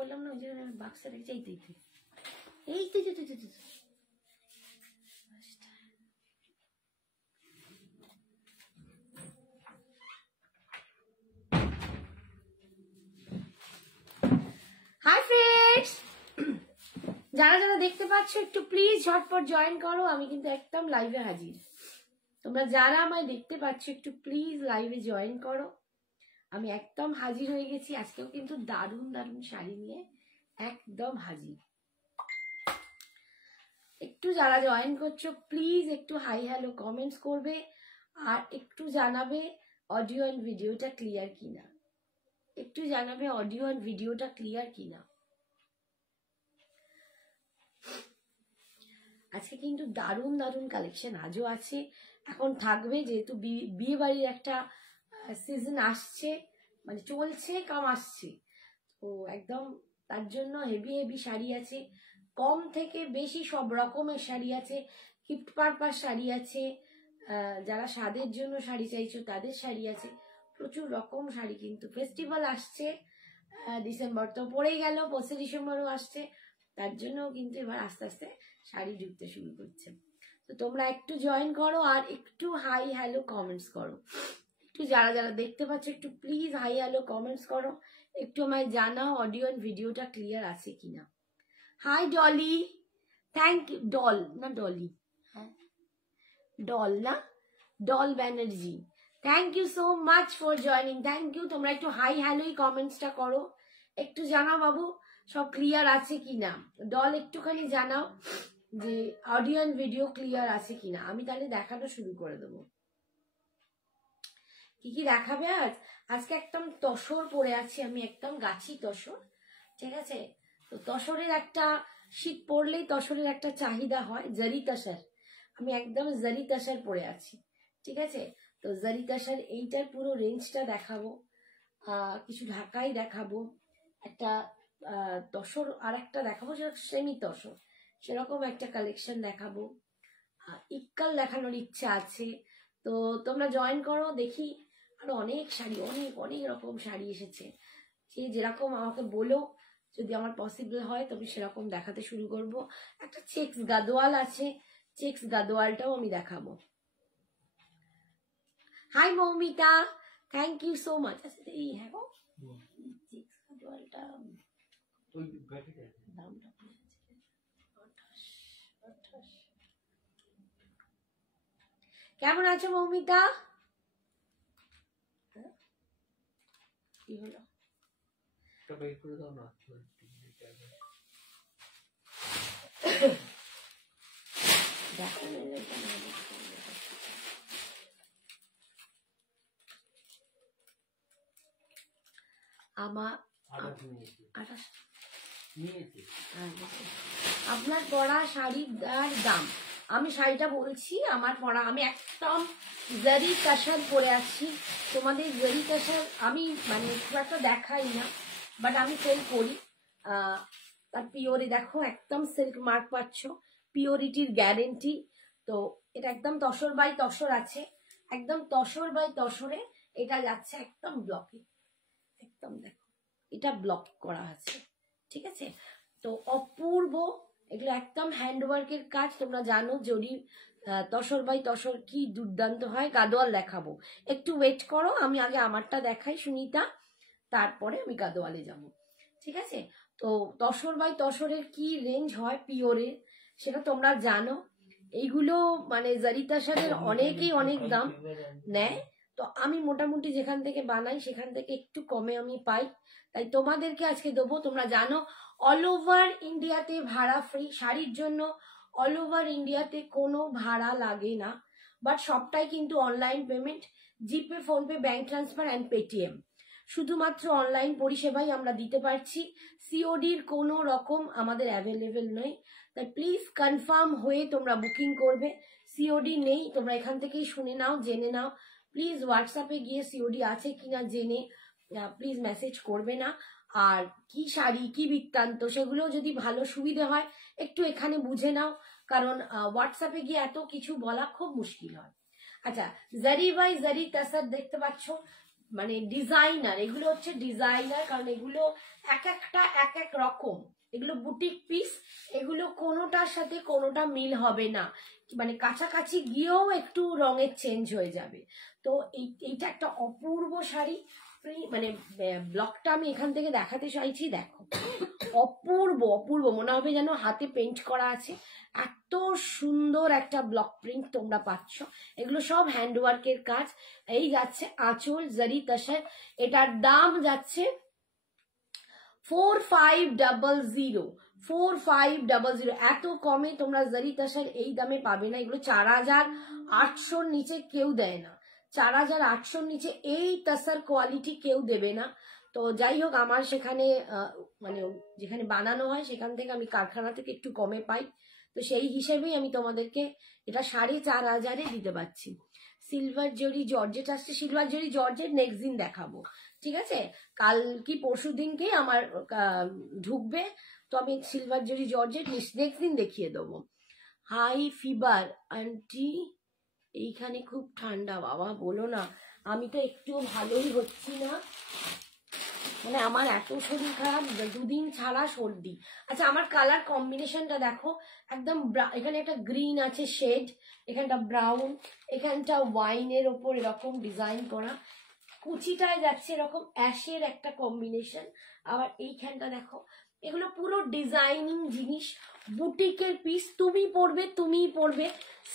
বললাম না, ওই যে বাক্সা রেখেছে, এই তো হাই ফ্রেন্ডস, যারা যারা দেখতে পাচ্ছ একটু প্লিজ ঝটপট জয়েন করো। আমি কিন্তু একদম লাইভে হাজির। তোমরা যারা আমায় দেখতে পাচ্ছ একটু প্লিজ লাইভে জয়েন করো। আমি একদম হাজির হয়ে গেছি। আজকেও কিন্তু দারুণ দারুণ শাড়ি নিয়ে একদম হাজির। একটু যারা জয়েন করছো প্লিজ একটু হাই হ্যালো কমেন্টস করবে, আর একটু জানাবে অডিও অ্যান্ড ভিডিওটা ক্লিয়ার কিনা। একটু জানাবে অডিও অ্যান্ড ভিডিওটা ক্লিয়ার কিনা। আজকে কিন্তু দারুণ দারুণ কালেকশন আজও আছে, এখন থাকবে, যেহেতু বিয়ে বাড়ির একটা সিজন আসছে, মানে চলছে, কাম আসছে, তো একদম তার জন্য হেভি হেভি শাড়ি আছে, কম থেকে বেশি সব রকমের শাড়ি আছে, গিফট পারপাস শাড়ি আছে, যারা স্বাদের জন্য শাড়ি চাইছো তাদের শাড়ি আছে, প্রচুর রকম শাড়ি। কিন্তু ফেস্টিভ্যাল আসছে, ডিসেম্বর তো পড়েই গেল, 25 ডিসেম্বরও আসছে, তার জন্য কিন্তু এবার আস্তে আস্তে শাড়ি ঢুকতে শুরু করছে। তো তোমরা একটু জয়েন করো আর একটু হাই হ্যালো কমেন্টস করো। একটু যারা যারা দেখতে পাচ্ছ একটু প্লিজ হাই হ্যালো কমেন্টস করো, একটু আমায় জানাও অডিও এন্ড ভিডিওটা ক্লিয়ার আছে কিনা। Hi Dolly, thank you. Doll না ডলি, হ্যাঁ ডল না, Doll Banerjee, thank you so much for joining, thank you. তোমরা একটু হাই হ্যালোই কমেন্টসটা করো, একটু জানাও বাবু সব ক্লিয়ার আছে কিনা। ডল একটুখানি জানাও যে অডিও এন্ড ভিডিও ক্লিয়ার আছে কিনা, আমি তাহলে দেখানো শুরু করে দেবো। কি কি দেখাবে আজ? আজকে একদম তসর পরে আছি আমি, একদম গাছি তসর, ঠিক আছে। তো তসরের একটা, শীত পড়লেই তসরের একটা চাহিদা হয়, জারি তসর। আমি একদম জারি তসর পরে আছি, ঠিক আছে। তো জারি তসর এইটার পুরো রেঞ্জটা দেখাবো, কিছু ঢাকাই দেখাবো, একটা তসর আর একটা দেখাবো যেটা সেমি তসর, সেরকম একটা কালেকশন দেখাবো, ইক্কাল দেখানোর ইচ্ছা আছে। তো তোমরা জয়েন করো, দেখি আরো অনেক শাড়ি, অনেক অনেক রকম শাড়ি এসেছে। যে যেরকম আমাকে বলো, যদি আমার পসিবল হয় তবে সেরকম দেখাতে শুরু করব। একটা চেক্স গাদোয়াল আছে, চেক্স গাদোয়ালটাও আমি দেখাবো। Hi Moumita, thank you so much. আচ্ছা এই হ্যাঁ গো, চেক্স গাদোয়ালটা দামটা কেমন আছো মৌমিতা? কি হলো? আমার আপনার পরা শাড়ির দাম, আমি শাড়িটা বলছি আমার পরা, আমি একদম জারি কাশার পরে আছি। তোমাদের জারি কাশার আমি মানে খুব একটা দেখাই না, বাট আমি সেল করি। তার পিওরি দেখো, একদম সিল্ক মার্ক পাচ্ছ, পিওরিটির গ্যারেন্টি। তো এটা একদম তসর বাই তসর আছে, একদম তসর বাই তসরে এটা যাচ্ছে একদম ব্লকে, একদম দেখো এটা ব্লক করা আছে, ঠিক আছে। তো অপূর্ব, এগুলো একদম হ্যান্ডওয়ার্কের কাজ। তোমরা জানো জরি তসর বাই তসর কি দুর্দান্ত হয়। গাদোয়াল দেখাবো, একটু ওয়েট করো, আমি আগে আমারটা দেখাই সুনিতা, তারপরে আমি গাদোয়ালে যাব, ঠিক আছে। তো তসর বাই তসরের কি রেঞ্জ হয় পিওরের, সেটা তোমরা জানো। এইগুলো মানে জারি তসরের অনেকেই অনেক দাম নেয়, তো আমি মোটামুটি যেখান থেকে বানাই সেখান থেকে একটু কমে আমি পাই, তাই তোমাদেরকে আজকে দেবো। তোমরা জানো অল ওভার ইন্ডিয়াতে ভাড়া ফ্রি, শাড়ির জন্য অল ওভার ইন্ডিয়াতে কোনো ভাড়া লাগে না, বাট সবটাই কিন্তু online payment, GPay, PhonePe, bank transfer and Paytm, শুধুমাত্র অনলাইন পরিষেবাই আমরা দিতে পারছি। সিওডির কোনো রকম আমাদের অ্যাভেলেবেল নয়, তাই প্লিজ কনফার্ম হয়ে তোমরা বুকিং করবে। সিওডি নেই, তোমরা এখান থেকেই শুনে নাও, জেনে নাও। প্লিজ হোয়াটসঅ্যাপে গিয়ে সিওডি আছে কিনা জেনে প্লিজ মেসেজ করবে না। আর কি শাড়ি কি বৃত্তান্ত সেগুলো যদি ভালো সুবিধে হয় একটু এখানে বুঝে নাও, কারণ হোয়াটসঅ্যাপে গিয়ে এত কিছু বলা খুব মুশকিল হয়। আচ্ছা, জারি বাই জারি তসর দেখতে পাচ্ছ, মানে ডিজাইনার, এগুলো হচ্ছে ডিজাইনার, কারণ এগুলো এক একটা এক এক রকম, এগুলো বুটিক পিস, এগুলো কোনোটার সাথে কোনোটা মিল হবে না, মানে কাছাকাছি গিয়েও একটু রঙের চেঞ্জ হয়ে যাবে। তো এইটা একটা অপূর্ব শাড়ি, মানে ব্লকটা আমি এখান থেকে দেখাতে চাইছি, দেখো অপূর্ব অপূর্ব, মনে হবে যেন হাতে পেইন্ট করা আছে, এত সুন্দর একটা ব্লক প্রিন্ট তোমরা পাচ্ছ। এগুলো সব হ্যান্ডওয়ার্কের কাজ। এই যাচ্ছে আঁচল জারি তসর, এটার দাম যাচ্ছে 4500, 4500। এত কমে তোমরা জারি তসর এই দামে পাবে না, এগুলো 4800 নিচে কেউ দেয় না, 4800 নিচে এই তসর কোয়ালিটি কেউ দেবে না। তো যাই হোক, আমার সেখানে মানে যেখানে বানানো হয় সেখান থেকে আমি কারখানা থেকে একটু কমে পাই, তো সেই হিসেবেই আমি তোমাদেরকে এটা 4500 দিতে পারছি। সিলভার জরি জর্জেট আসছে, সিলভার জরি জর্জেট নেক্সট দিন দেখাবো, ঠিক আছে? কাল কি পরশু দিনকেই আমার ঢুকবে, তো আমি সিলভার জরি জর্জেট নেক্সট দিন দেখিয়ে দেবো। হাই ফিভার আন্টি, এইখানে খুব ঠান্ডা, বাবা বলো না, আমি তো একটু ভালোই হচ্ছি না, মানে আমার এত শরীর খারাপ, দুদিন ছাড়া সর্দি। আচ্ছা, আমার কালার কম্বিনেশনটা দেখো, একদম এখানে একটা গ্রিন আছে শেড, এখানটা ব্রাউন, এখানটা ওয়াইনের ওপর এরকম ডিজাইন করা, কুচিটায় যাচ্ছে এরকম অ্যাশের একটা কম্বিনেশন, আবার এইখানটা দেখো, এগুলো পুরো ডিজাইনিং জিনিস, বুটিকের পিস, তুমিই পরবে,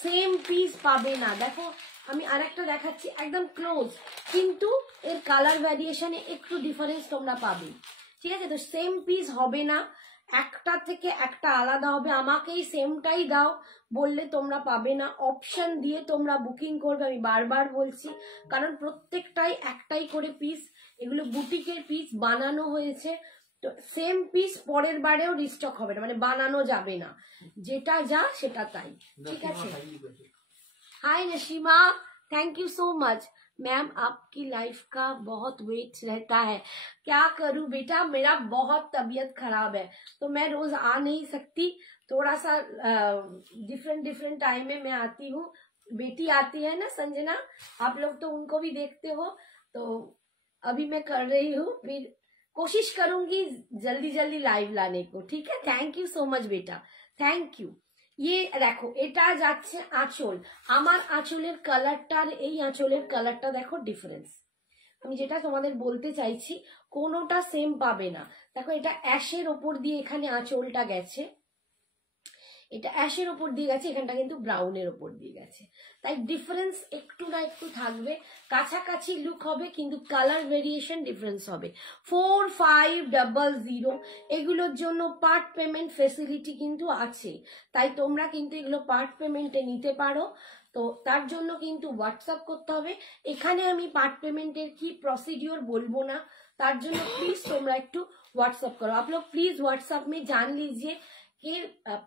সেম পিস পাবে না। দেখো আমি আরেকটা দেখাচ্ছি একদম ক্লোজ, কিন্তু এর কালার ভ্যারিয়েশনে একটু ডিফারেন্স তোমরা পাবে, ঠিক আছে? তো সেম পিস হবে না, একটা থেকে একটা আলাদা হবে, আমাকেই সেমটাই দাও বললে তোমরা পাবে না, অপশন দিয়ে তোমরা বুকিং করবে, আমি বারবার বলছি, কারণ প্রত্যেকটাই একটাই করে পিস, এগুলো বুটিকের পিস, বানানো হয়েছে, তো সেম পিস পরের বারেও রিস্টক হবে না, মানে বানানো যাবে না, যেটা যা সেটা তাই, ঠিক আছে? Hi Nashima, thank you so much ma'am, आपकी लाइफ का बहुत वेट रहता है, क्या करूं बेटा, मेरा बहुत तबीयत खराब है, तो मैं रोज आ नहीं सकती, थोड़ा सा डिफरेंट टाइम में मैं आती हूँ, बेटी आती है ना संजना, आप लोग तो उनको भी देखते हो, तो अभी मैं कर रही हूँ, फिर कोशिश करूंगी जल्दी जल्दी लाइव लाने को, ठीक है? थैंक यू सो मच बेटा, थैंक यू। ये देखो এটা যাচ্ছে আঁচল, আমার আঁচলের কালারটার এই আঁচলের কালারটা দেখো ডিফারেন্স, আমি যেটা তোমাদের বলতে চাইছি, কোনোটা সেম পাবে না। দেখো এটা অ্যাশের ওপর দিয়ে এখানে আঁচলটা গেছে, এটা অ্যাশের ওপর দিয়ে গেছে, এখানটা কিন্তু ব্রাউনের ওপর দিয়ে গেছে, তাই ডিফারেন্স একটু না একটু থাকবে, কাছাকাছি লুক হবে কিন্তু কালার ভেরিয়েশন ডিফারেন্স হবে। 4500, এগুলোর জন্য পার্ট পেমেন্ট ফেসিলিটি কিন্তু আছে, তাই তোমরা কিন্তু এগুলো পার্ট পেমেন্টে নিতে পারো, তো তার জন্য কিন্তু হোয়াটসঅ্যাপ করতে হবে। এখানে আমি পার্ট পেমেন্টের কি প্রসিডিওর বলবো না, তার জন্য প্লিজ তোমরা একটু হোয়াটসঅ্যাপ করো, आप लोग प्लीज व्हाट्सएप में जान लीजिए कि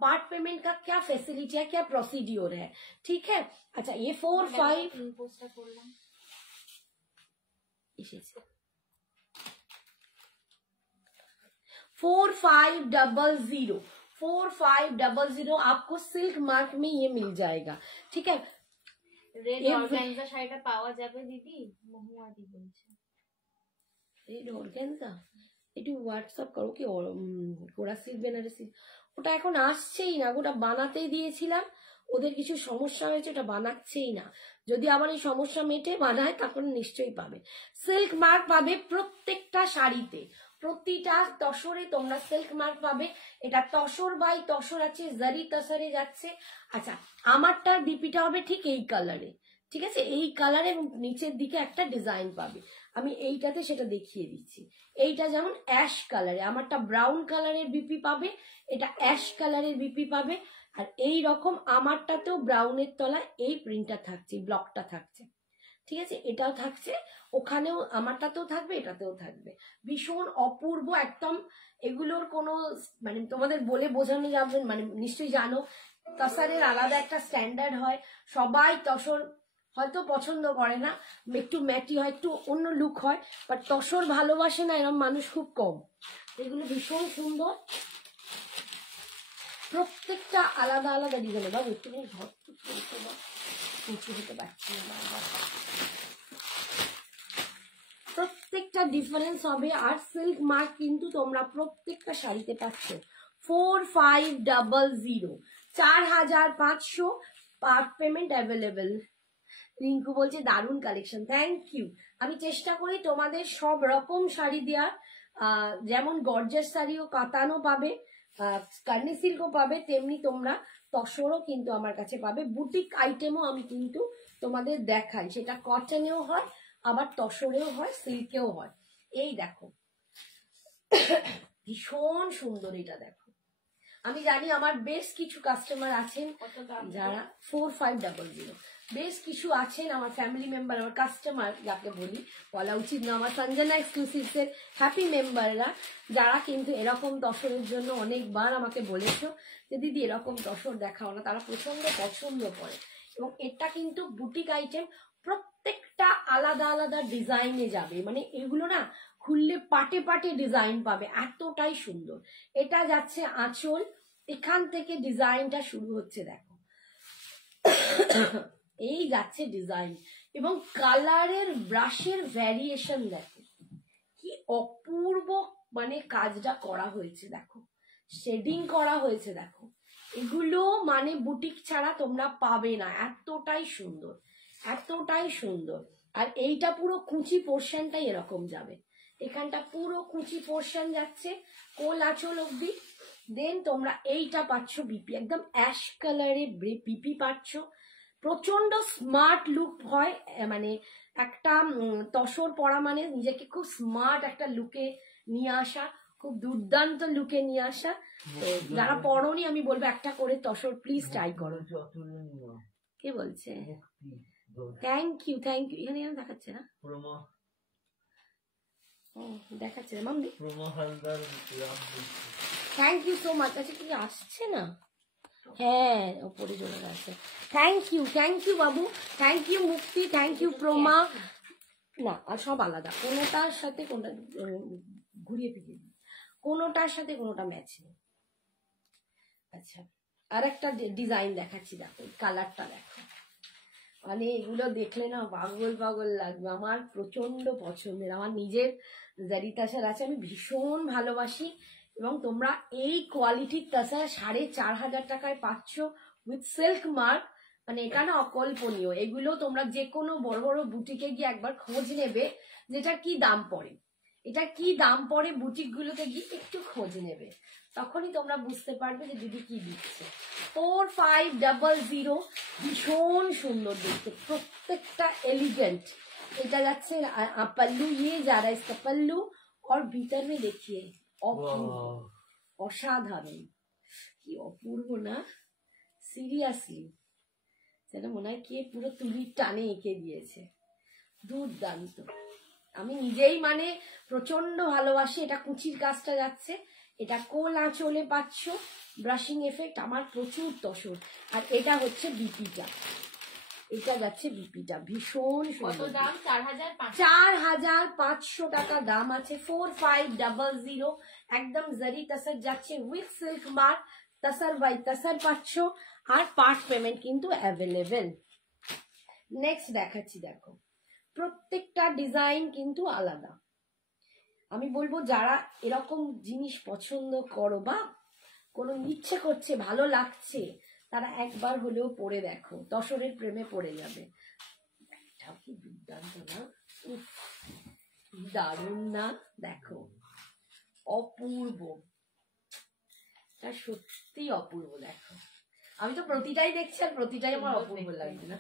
पार्ट पेमेंट का क्या फैसिलिटी है, क्या प्रोसीड्योर है, ठीक है? अच्छा, ये 4500 आपको सिल्क मार्क में ये मिल जाएगा, ठीक है? রেড অর্গানজা শাড়িটা পাওয়া যাবে দিদি, মহুয়াদি বলছে। রেড অর্গানজা একটু হোয়াটসঅ্যাপ করো, কি ওরা সিল্ক বেনারসি, ওটা এখন আসছেই না, ওটা বানাতেই দিয়েছিলাম, ওদের কিছু সমস্যা হয়েছে, ওটা বানাচ্ছেই না, যদি আবার এই সমস্যা মেটে বানায় তখন নিশ্চয়ই পাবে। সিল্ক মার্ক পাবে প্রত্যেকটা শাড়িতে, প্রতিটা তসরে তোমরা সিল্ক মার্ক পাবে, এটা তসর বাই তসর আছে, জারি তসরে যাচ্ছে। আচ্ছা, আমারটার বিপিটা হবে ঠিক এই কালারে, ঠিক আছে? এই কালারে নিচের দিকে একটা ডিজাইন পাবে, আমি এইটাতে সেটা দেখিয়ে দিচ্ছি, এইটা যেমন অ্যাশ কালারে, আমারটা ব্রাউন কালারের বিপি পাবে, এটা অ্যাশ কালারের বিপি পাবে, আর এই রকম আমারটাতেও ব্রাউনের তলায় এই প্রিন্টটা থাকছে, ব্লকটা থাকছে, ঠিক আছে? এটাও থাকছে, ওখানেও আমারটাতেও থাকবে, এটাতেও থাকবে, ভীষণ অপূর্ব একদম। এগুলোর কোনো মানে তোমাদের বলে বোঝানো যাবে, মানে নিশ্চয়ই জানো তসরের আলাদা একটা স্ট্যান্ডার্ড হয়, সবাই তসর হয়তো পছন্দ করে না, একটু ম্যাটি হয়, একটু অন্য লুক হয়, বাট তসর ভালোবাসে না এরকম মানুষ খুব কম। এগুলো ভীষণ সুন্দর, প্রত্যেকটা আলাদা আলাদা ডিজাইনের। বাবু তুমি ঘর উঁচু হতে পারছি না, প্রত্যেকটা ডিফারেন্স হবে। আর সিল্ক মার্ক কিন্তু তোমরা প্রত্যেকটা শাড়িতে পাচ্ছ। 4500, 4500 পার্ট পেমেন্ট অ্যাভেলেবেল। রিঙ্কু বলছে দারুণ কালেকশন, থ্যাংক ইউ। আমি চেষ্টা করি তোমাদের সব রকম শাড়ি দেওয়ার, যেমন গর্জাস শাড়িও কাতানও পাবে, কার্নি সিল্কও পাবে, তেমনি তোমরা তসরও কিন্তু আমার কাছে পাবে। বুটিক আইটেমও আমি কিন্তু তোমাদের দেখাই, সেটা কটনেও হয়, আবার তসরেও হয়, সিল্কেও হয়। এই দেখো ভীষণ সুন্দর, এটা দেখো। আমি জানি আমার বেশ কিছু কাস্টমার আছেন যারা 4500, বেশ কিছু আছেন আমার ফ্যামিলি মেম্বার, আমার কাস্টমার যাকে বলি, বলা উচিত না, আমার সঞ্জনা এক্সক্লুসিভস এর হ্যাপি মেম্বাররা, যারা কিন্তু এরকম তসরের জন্য অনেকবার আমাকে বলেছো যে দিদি এরকম তসর দেখাও না, তারা প্রচন্ড পছন্দ করে। এবং এটা কিন্তু বুটিক আইটেম, প্রত্যেকটা আলাদা আলাদা ডিজাইনে যাবে, মানে এগুলো না খুললে পাটে পাটে ডিজাইন পাবে, এতটাই সুন্দর। এটা যাচ্ছে আঁচল, এখান থেকে ডিজাইনটা শুরু হচ্ছে, দেখো এই যাচ্ছে ডিজাইন, এবং কালারের ব্রাশের ভ্যারিয়েশন দেখো কি অপূর্ব, মানে কাজটা করা হয়েছে, দেখো শেডিং করা হয়েছে, দেখো এগুলো মানে বুটিক ছাড়া তোমরা পাবে না, এতটাই সুন্দর, এতটাই সুন্দর। আর এইটা পুরো কুচি পোর্শনটাই এরকম যাবে, এখানটা পুরো কুচি পোর্শন যাচ্ছে কোল আঁচল অব্দি। দেন তোমরা এইটা পাচ্ছ বিপি, একদম অ্যাশ কালারে বিপি পাচ্ছ, প্রচন্ড স্মার্ট লুক হয়, মানে একটা তসর পরা মানে নিজেকে খুব স্মার্ট একটা লুকে নিয়ে আসা, খুব দুর্দান্ত লুকে নিয়ে আসা। তো যারা পরনি আমি বলবো একটা করে তসর প্লিজ ট্রাই করো। কে বলছে? Thank you, thank you. এখানে দেখাচ্ছে না, দেখাচ্ছে না mummy. Thank you so much. আচ্ছা কি আসছে না? হ্যাঁ ওপরে চলে গেছে। থ্যাংক ইউ বাবু, thank you Mukti, thank you Proma. না আর সব আলাদা, কোনোটার সাথে কোনটা ঘুরিয়ে ফিরিয়ে দিই, কোনোটার সাথে কোনোটা ম্যাচ নেই। আচ্ছা আর একটা ডিজাইন দেখাচ্ছি, দেখো কালারটা দেখো, মানে এগুলো দেখলে না পাগল পাগল লাগবে, আমার প্রচন্ড পছন্দের, আমার নিজের জারি তাসার আছে, আমি ভীষণ ভালোবাসি। এবং তোমরা এই কোয়ালিটির তাসা 4500 টাকায় পাচ্ছ উইথ সিল্ক মার্ক, মানে এখানে অকল্পনীয়। এগুলো তোমরা যে কোনো বড় বড় বুটিকে গিয়ে একবার খোঁজ নেবে যেটা কি দাম পড়ে, এটা কি দাম পড়ে, বুটিক গুলোতে গিয়ে একটু খোঁজ নেবে, তখনই তোমরা বুঝতে পারবে যে দিদি কি দিচ্ছে। 4500, ভীষণ সুন্দর দেখতে, প্রত্যেকটা এলিগেন্ট। এটা যাচ্ছে पल्लू, ये जा रहा है इसका पल्लू, और भीतर में देखिए অপূর্ব, অসাধারণ, কি অপূর্ব না, সিরিয়াসলি সেটা মনে হয় কে পুরো তুলির টানে এঁকে দিয়েছে, দুর্দান্ত। আমি নিজেই মানে প্রচন্ড ভালোবাসি। এটা কুচির কাজটা যাচ্ছে, এটা কোল আঁচলে পাচ্ছ, ব্রাশিং এফেক্ট, আমার প্রচুর তসর। আর এটা হচ্ছে বিপিটা, এটা যাচ্ছে বিপিটা, ভীষণ সুন্দর। দাম 4500 টাকা দাম আছে। 4500 একদম জারি তাসার যাচ্ছে with silk mark, tussar by tussar পাচ্ছ, আর পার্ট পেমেন্ট কিন্তু অ্যাভেলেবেল। নেক্সট দেখাচ্ছি, দেখো প্রত্যেকটা ডিজাইন কিন্তু আলাদা। আমি বলবো যারা এরকম জিনিস পছন্দ করো বা কোনো ইচ্ছে করছে, ভালো লাগছে, তারা একবার হলেও পরে দেখো, তসরের প্রেমে পড়ে যাবে। এটাও কি দুর্দান্ত না, দারুণ না, দেখো অপূর্ব, এটা সত্যি অপূর্ব। দেখো আমি তো প্রতিটাই দেখছি আর প্রতিটাই আমার অপূর্ব লাগছে না,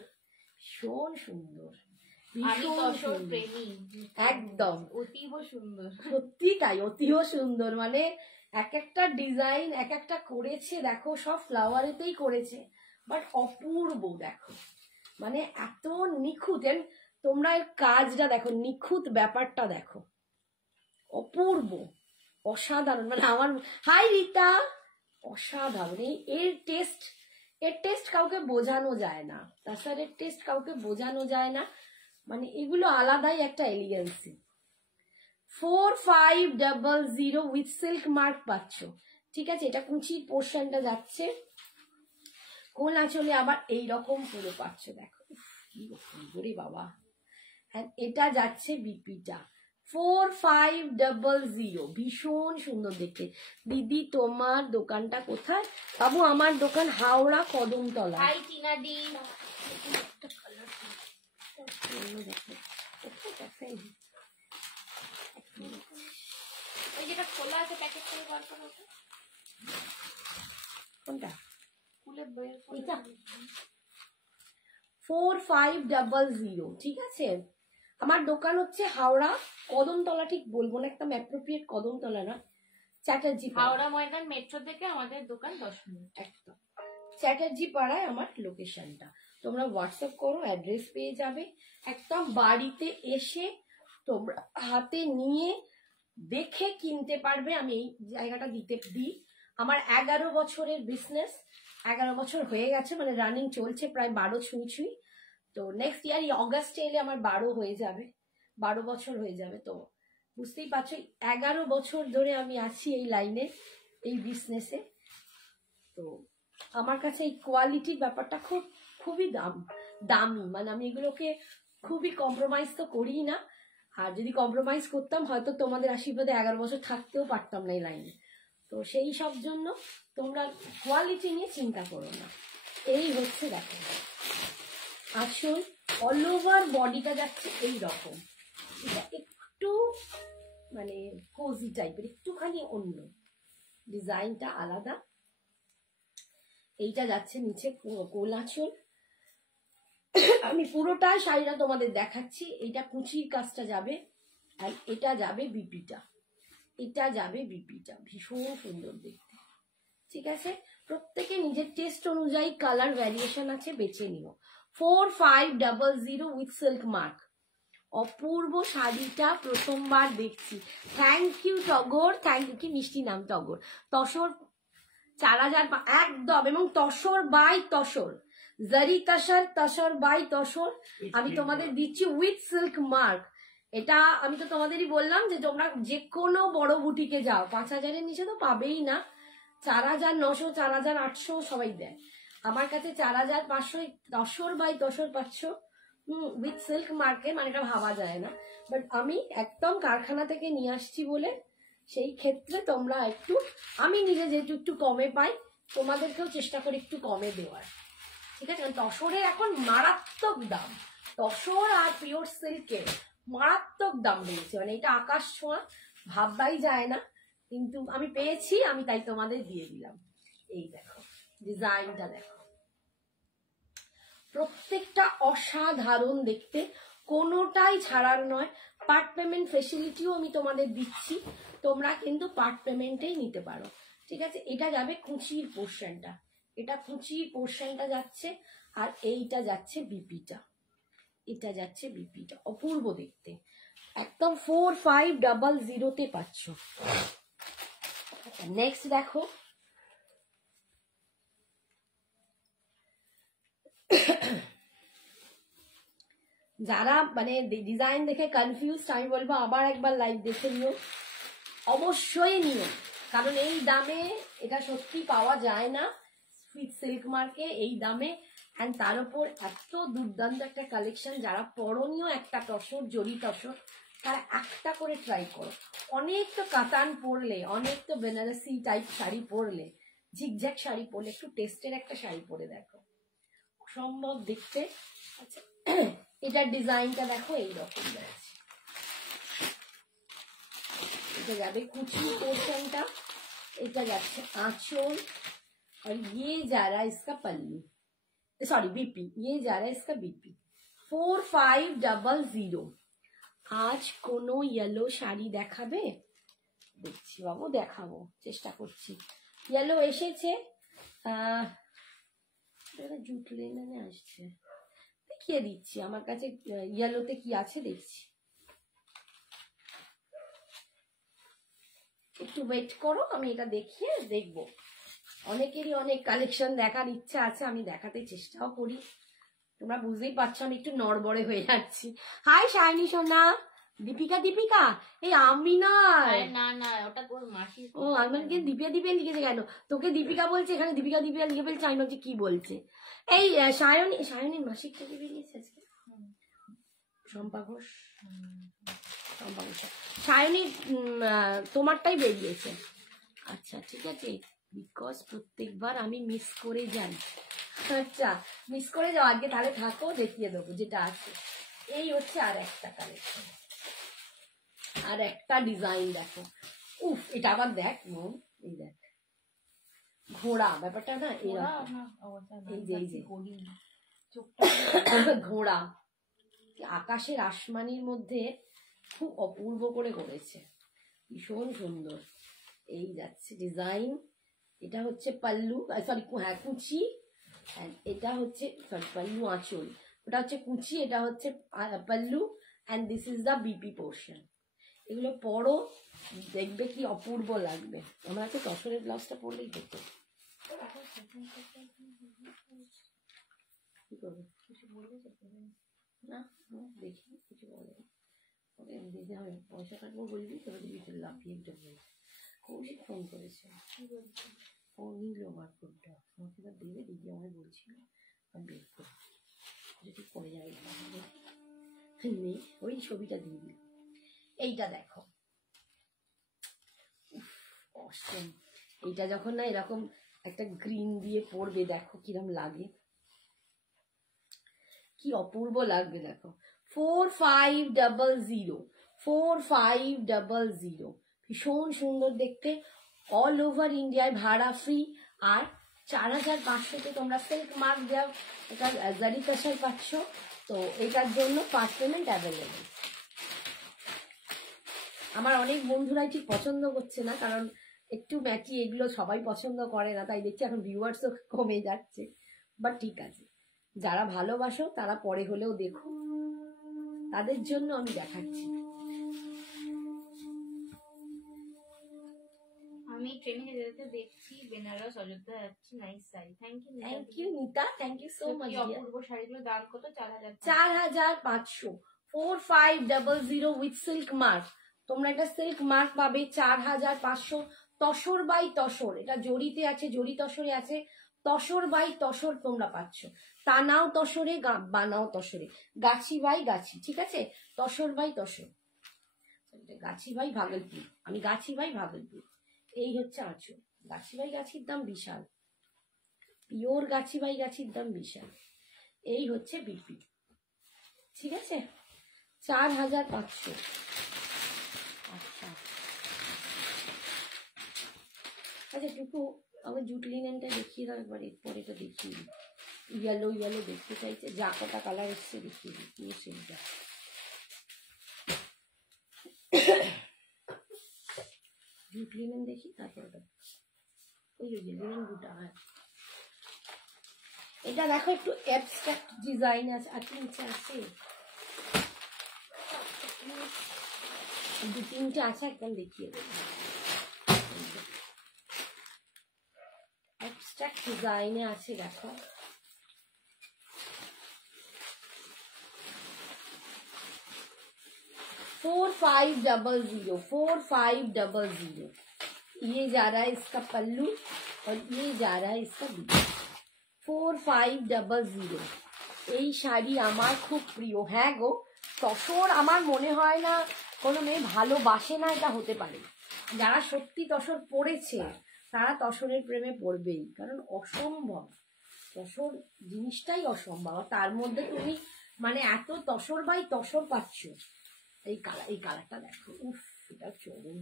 ভীষণ সুন্দর, একদম অতীব সুন্দর, সত্যি তাই, অতীব সুন্দর। মানে এক একটা ডিজাইন এক একটা করেছে, দেখো সব ফ্লাওয়ারেতেই করেছে, বাট অপূর্ব। দেখো মানে এত নিখুঁত, তোমরা এর কাজটা দেখো, নিখুঁত ব্যাপারটা দেখো, অপূর্ব, অসাধারণ। মানে আমার হাই রীতা, অসাধারণ। এর টেস্ট কাউকে বোঝানো যায় না, তাছাড়া এর টেস্ট কাউকে বোঝানো যায় না, মানে এগুলো আলাদাই একটা এলিগেন্সি। 4500 উইথ সিল্ক মার্ক পাচ্ছ, ঠিক আছে। এটা কুচির পোর্শনটা যাচ্ছে, কোল আঁচলে আবার এইরকম পুরো পাচ্ছ, দেখো কি সুন্দর বাবা। এটা যাচ্ছে বিপিটা, 4500, ভীষণ সুন্দর দেখতে। দিদি তোমার দোকানটা কোথায়? বাবু আমার দোকান হাওড়া কদমতলা। হাই টিনা ডি। ওই যেটা খোলা আছে প্যাকেট করে বার করো তো। কোনটা? খুলে বের করো। এটা 4500, ঠিক আছে। আমার দোকান হচ্ছে হাওড়া কদমতলা, ঠিক বলবো না, একদম অ্যাপ্রোপ্রিয়েট কদমতলা না, চ্যাটার্জি পাড়া। হাওড়া ময়দান মেট্রো থেকে আমাদের দোকান 10 মিনিট। একদম চ্যাটার্জি পাড়ায় আমার লোকেশনটা। তোমরা হোয়াটসঅ্যাপ করো, অ্যাড্রেস পেয়ে যাবে। একদম বাড়িতে এসে তোমরা হাতে নিয়ে দেখে কিনতে পারবে। আমি এই জায়গাটা দিই। আমার 11 বছরের বিজনেস, 11 বছর হয়ে গেছে, মানে রানিং চলছে, প্রায় 12 ছুঁই। তো নেক্সট ইয়ার অগাস্টে এলে আমার 12 হয়ে যাবে, 12 বছর হয়ে যাবে। তো বুঝতেই পারছো 11 বছর ধরে আমি আছি এই লাইনে, এই বিজনেসে। তো আমার কাছে এই কোয়ালিটির ব্যাপারটা খুবই দামি, মানে আমি এগুলোকে খুবই কম্প্রোমাইজ তো করি না। আর যদি কম্প্রোমাইজ করতাম হয়তো তোমাদের আশীর্বাদে 11 বছর থাকতেও পারতাম না এই লাইনে। তো সেই সব জন্য তোমরা কোয়ালিটি নিয়ে চিন্তা করো না। এই হচ্ছে দেখো আসল অল ওভার বডিটা যাচ্ছে এই রকম, একটু মানে কোজি টাইপের, একটুখানি অন্য ডিজাইনটা আলাদা। এইটা যাচ্ছে নিচে কোল আঁচল। আমি পুরোটাই শাড়িটা তোমাদের দেখাচ্ছি। এইটা কুচির কাজটা যাবে, আর এটা যাবে বিপিটা, এটা যাবে বিপিটা। ভীষণ সুন্দর দেখতে, ঠিক আছে। প্রত্যেকে নিজের টেস্ট অনুযায়ী কালার ভ্যারিয়েশন আছে, বেছে নিও। 4500 উইথ সিল্ক মার্ক। অপূর্ব শাড়িটা প্রথমবার দেখছি। থ্যাংক ইউ টগর, থ্যাংক ইউ। কি মিষ্টি নাম টগর। তসর 4000 একদম, এবং তসর বাই তসর, জারি তসর বাই তসর আমি তোমাদের দিচ্ছি উইথ সিল্ক মার্ক। এটা আমি তো তোমাদেরই বললাম যে তোমরা যে কোনো বড় বুটিকে যাও 5000-এর নিচে তো পাবেই না। 4900, 4800 সবাই দেয়। আমার কাছে 4500 তসর বাই তসর পাচ্ছ উইথ সিল্ক মার্কে, মানে এটা ভাবা যায় না। বাট আমি একদম কারখানা থেকে নিয়ে আসছি বলে সেই ক্ষেত্রে তোমরা একটু, আমি নিজে যেহেতু একটু কমে পাই, তোমাদেরকেও চেষ্টা করি একটু কমে দেওয়ার, ঠিক আছে। তসরের এখন মারাত্মক দাম, তসর আর পিওর সিল্কের মারাত্মক দাম বেড়েছে, মানে এটা আকাশ ছোঁয়া, ভাববাই যায় না। কিন্তু আমি পেয়েছি, আমি তাই তোমাদের দিয়ে দিলাম। এই দেখো ডিজাইনটা, দেখো প্রত্যেকটা অসাধারণ দেখতে, কোনোটাই ছাড়ার নয়। পার্ট পেমেন্ট ফেসিলিটিও আমি তোমাদের দিচ্ছি, তোমরা কিন্তু পার্ট পেমেন্টেই নিতে পারো, ঠিক আছে। এটা যাবে কুচির পোর্শনটা, এটা কুচির পোর্শনটা যাচ্ছে, আর এইটা যাচ্ছে বিপিটা, এটা যাচ্ছে বিপিটা। অপূর্ব দেখতে, একদম 4500-তে পাচ্ছ। নেক্সট দেখো যারা মানে ডিজাইন দেখে কনফিউজ, আমি বলবো আবার একবার লাইভ দেখে নিও, অবশ্যই নিও, কারণ এই দামে এটা সত্যি পাওয়া যায় না সুইট সিল্ক মার্কে এই দামে। অ্যান্ড তার উপর এত দুর্দান্ত একটা কালেকশন, যারা পরনীয় একটা তসর, জরি তসর, তারা একটা করে ট্রাই করো। অনেক তো কাতান পরলে, অনেক তো বেনারসি টাইপ শাড়ি পরলে, ঝিকঝ্যাক শাড়ি পরলে, একটু টেস্টের একটা শাড়ি পরে দেখো, অসম্ভব দেখতে। আচ্ছা এটার ডিজাইনটা দেখো এইরকম যাচ্ছে, এটা যাবে কুচি পোর্শনটা, এটা যাচ্ছে आंचल, और ये जा रहा है इसका पल्लू, सॉरी बीपी, ये जा रहा है इसका बीपी। 4500। আজ কোনো ইয়েলো শাড়ি দেখাবে? দেখছি বাবু, দেখাবো, চেষ্টা করছি। ইয়েলো এসেছে, জুট লেনে আসছে, দেখিয়ে দিচ্ছি। আমার কাছে ইয়েলোতে কি আছে দেখছি, একটু ওয়েট করো, আমি এটা দেখিয়ে দেখবো। অনেকেরই অনেক কালেকশন দেখার ইচ্ছা আছে, আমি দেখাতে চেষ্টাও করি। তোমরা বুঝতেই পারছো আমি একটু নড়বড়ে হয়ে যাচ্ছি। হাই শাইনি সোনা, দীপিকা, দীপিকা এই আমি না, না না ওটা তোর মাসি। ও আমি মানে দীপিকা দীপিকা লিখেছে কেন? তোকে দীপিকা বলছে, এখানে দীপিকা দীপিকা লিখে ফেলছে, আমি ভাবছি কি বলছে। এই সায়নী মাসিক থেকে বেরিয়েছে আজকে, শম্পা ঘোষ। সায়নী তোমারটাই বেরিয়েছে। আচ্ছা ঠিক আছে, বিকজ প্রত্যেকবার আমি মিস করে যাই। আচ্ছা মিস করে যাও, আজকে তাহলে থাকো, দেখিয়ে দেবো যেটা আছে। এই হচ্ছে আর একটা কালেকশন, আর একটা ডিজাইন দেখো। উফ, এটা আবার দেখ মন, এই দেখ ঘোড়া, ব্যাপারটা না এরকম, এই যে ঘোড়া আকাশের আসমানির মধ্যে খুব অপূর্ব করে করেছে, ভীষণ সুন্দর। এই যাচ্ছে ডিজাইন, এটা হচ্ছে পাল্লু, সরি হ্যাঁ কুচি, এটা হচ্ছে সরি পাল্লু আঁচল, ওটা হচ্ছে কুচি, এটা হচ্ছে pallu, and this is the BP portion. এগুলো পরো, দেখবে কি অপূর্ব লাগবে। আমার একটা তসরের ব্লাউজটা পরলেই হতো। কি করবো, কিছু বলবে না, দেখি কিছু বলে দিদি, আমি পয়সা কাটবো বলবি, তবে দিদি তো লাফিয়ে বলবি। কৌশিক ফোন করেছে, ও নিল বারকোডটা, আমাকে এবার দেবে, দিদি আমায় বলছিল আমি বের করবো, যদি পড়ে যাবে নেই, ওই ছবিটা দিয়ে দিল। এইটা দেখো, অসম। এইটা যখন না এরকম একটা গ্রিন দিয়ে পড়বে, দেখো কিরম লাগে, কি অপূর্ব লাগবে দেখো। 4500, 4500, ভীষণ সুন্দর দেখতে, অল ওভার ইন্ডিয়ায় ভাড়া ফ্রি। আর 4500-তে তোমরা সিল্ক মার্ক দেওয়া এটা জারি কাঁসাই পাচ্ছ, তো এটার জন্য ফার্স্ট পেমেন্ট অ্যাভেলেবেল। আমার অনেক বন্ধুরাই ঠিক পছন্দ করছে না, কারণ একটু ম্যাচি এগুলো সবাই পছন্দ করে না, তাই দেখছি এখন ভিউয়ার্সও কমে যাচ্ছে। বাট ঠিক আছে, যারা ভালোবাসো তারা পরে হলেও দেখো, তাদের জন্য আমি দেখাচ্ছি। আমি ট্রেনে যেতে দেখছি বেনারস অযোধ্যা যাচ্ছি, nice sari. Thank you Nita, thank you so much. অপূর্ব শাড়িগুলোর দাম কত? 4500, 4500 উইথ সিল্ক মার্ক। তোমরা এটা সিল্ক মার্ক পাবে 4500, তসর বাই তসর, এটা জড়িতে আছে, জড়ি তসরে আছে, তসর বাই তসর তোমরা পাচ্ছ। তানাও তসরে, বানাও তসরে, গাছি বাই গাছি, ঠিক আছে, tussar by tussar, Gachhi by Bhagalpur, আমি গাছি বাই ভাগলপুর। এই হচ্ছে আঁচল, গাছি বাই গাছির দাম বিশাল, পিওর গাছি বাই গাছির দাম বিশাল। এই হচ্ছে বিপি, ঠিক আছে, 4500। আচ্ছা আচ্ছা টুকু, আমার জুট লিনেনটা দেখিয়ে দাও একবার, এরপর এটা দেখিয়ে দিই। ইয়েলো ইয়েলো দেখতে চাইছে, যা কটা কালার এসছে দেখিয়ে দিই, পুরো সেটা জুট লিনেন দেখি, তারপর ওটা ওই যে লিনেন দুটা। হ্যাঁ এটা দেখো একটু অ্যাবস্ট্রাক্ট ডিজাইন আছে, আর নিচে আছে দু তিনটে আছে, একদম দেখিয়ে দেবো। অ্যাবস্ট্রাক্ট ডিজাইনে আছে দেখো, $4500, ये जा रहा है इसका पल्लू और ये जा रहा है इसका बीच। 4500, এই শাড়ি আমার খুব প্রিয়। হ্যাঁ গো, তসর আমার মনে হয় না কোনো মেয়ে ভালোবাসে না, এটা হতে পারে। যারা সত্যি তসর পড়েছে তারা তসরের প্রেমে পড়বেই, কারণ অসম্ভব, তসর জিনিসটাই অসম্ভব। তার মধ্যে তুমি মানে এত তসর বাই তসর পাচ্ছ। এই কালারটা দেখো, উফ, এটা চরম,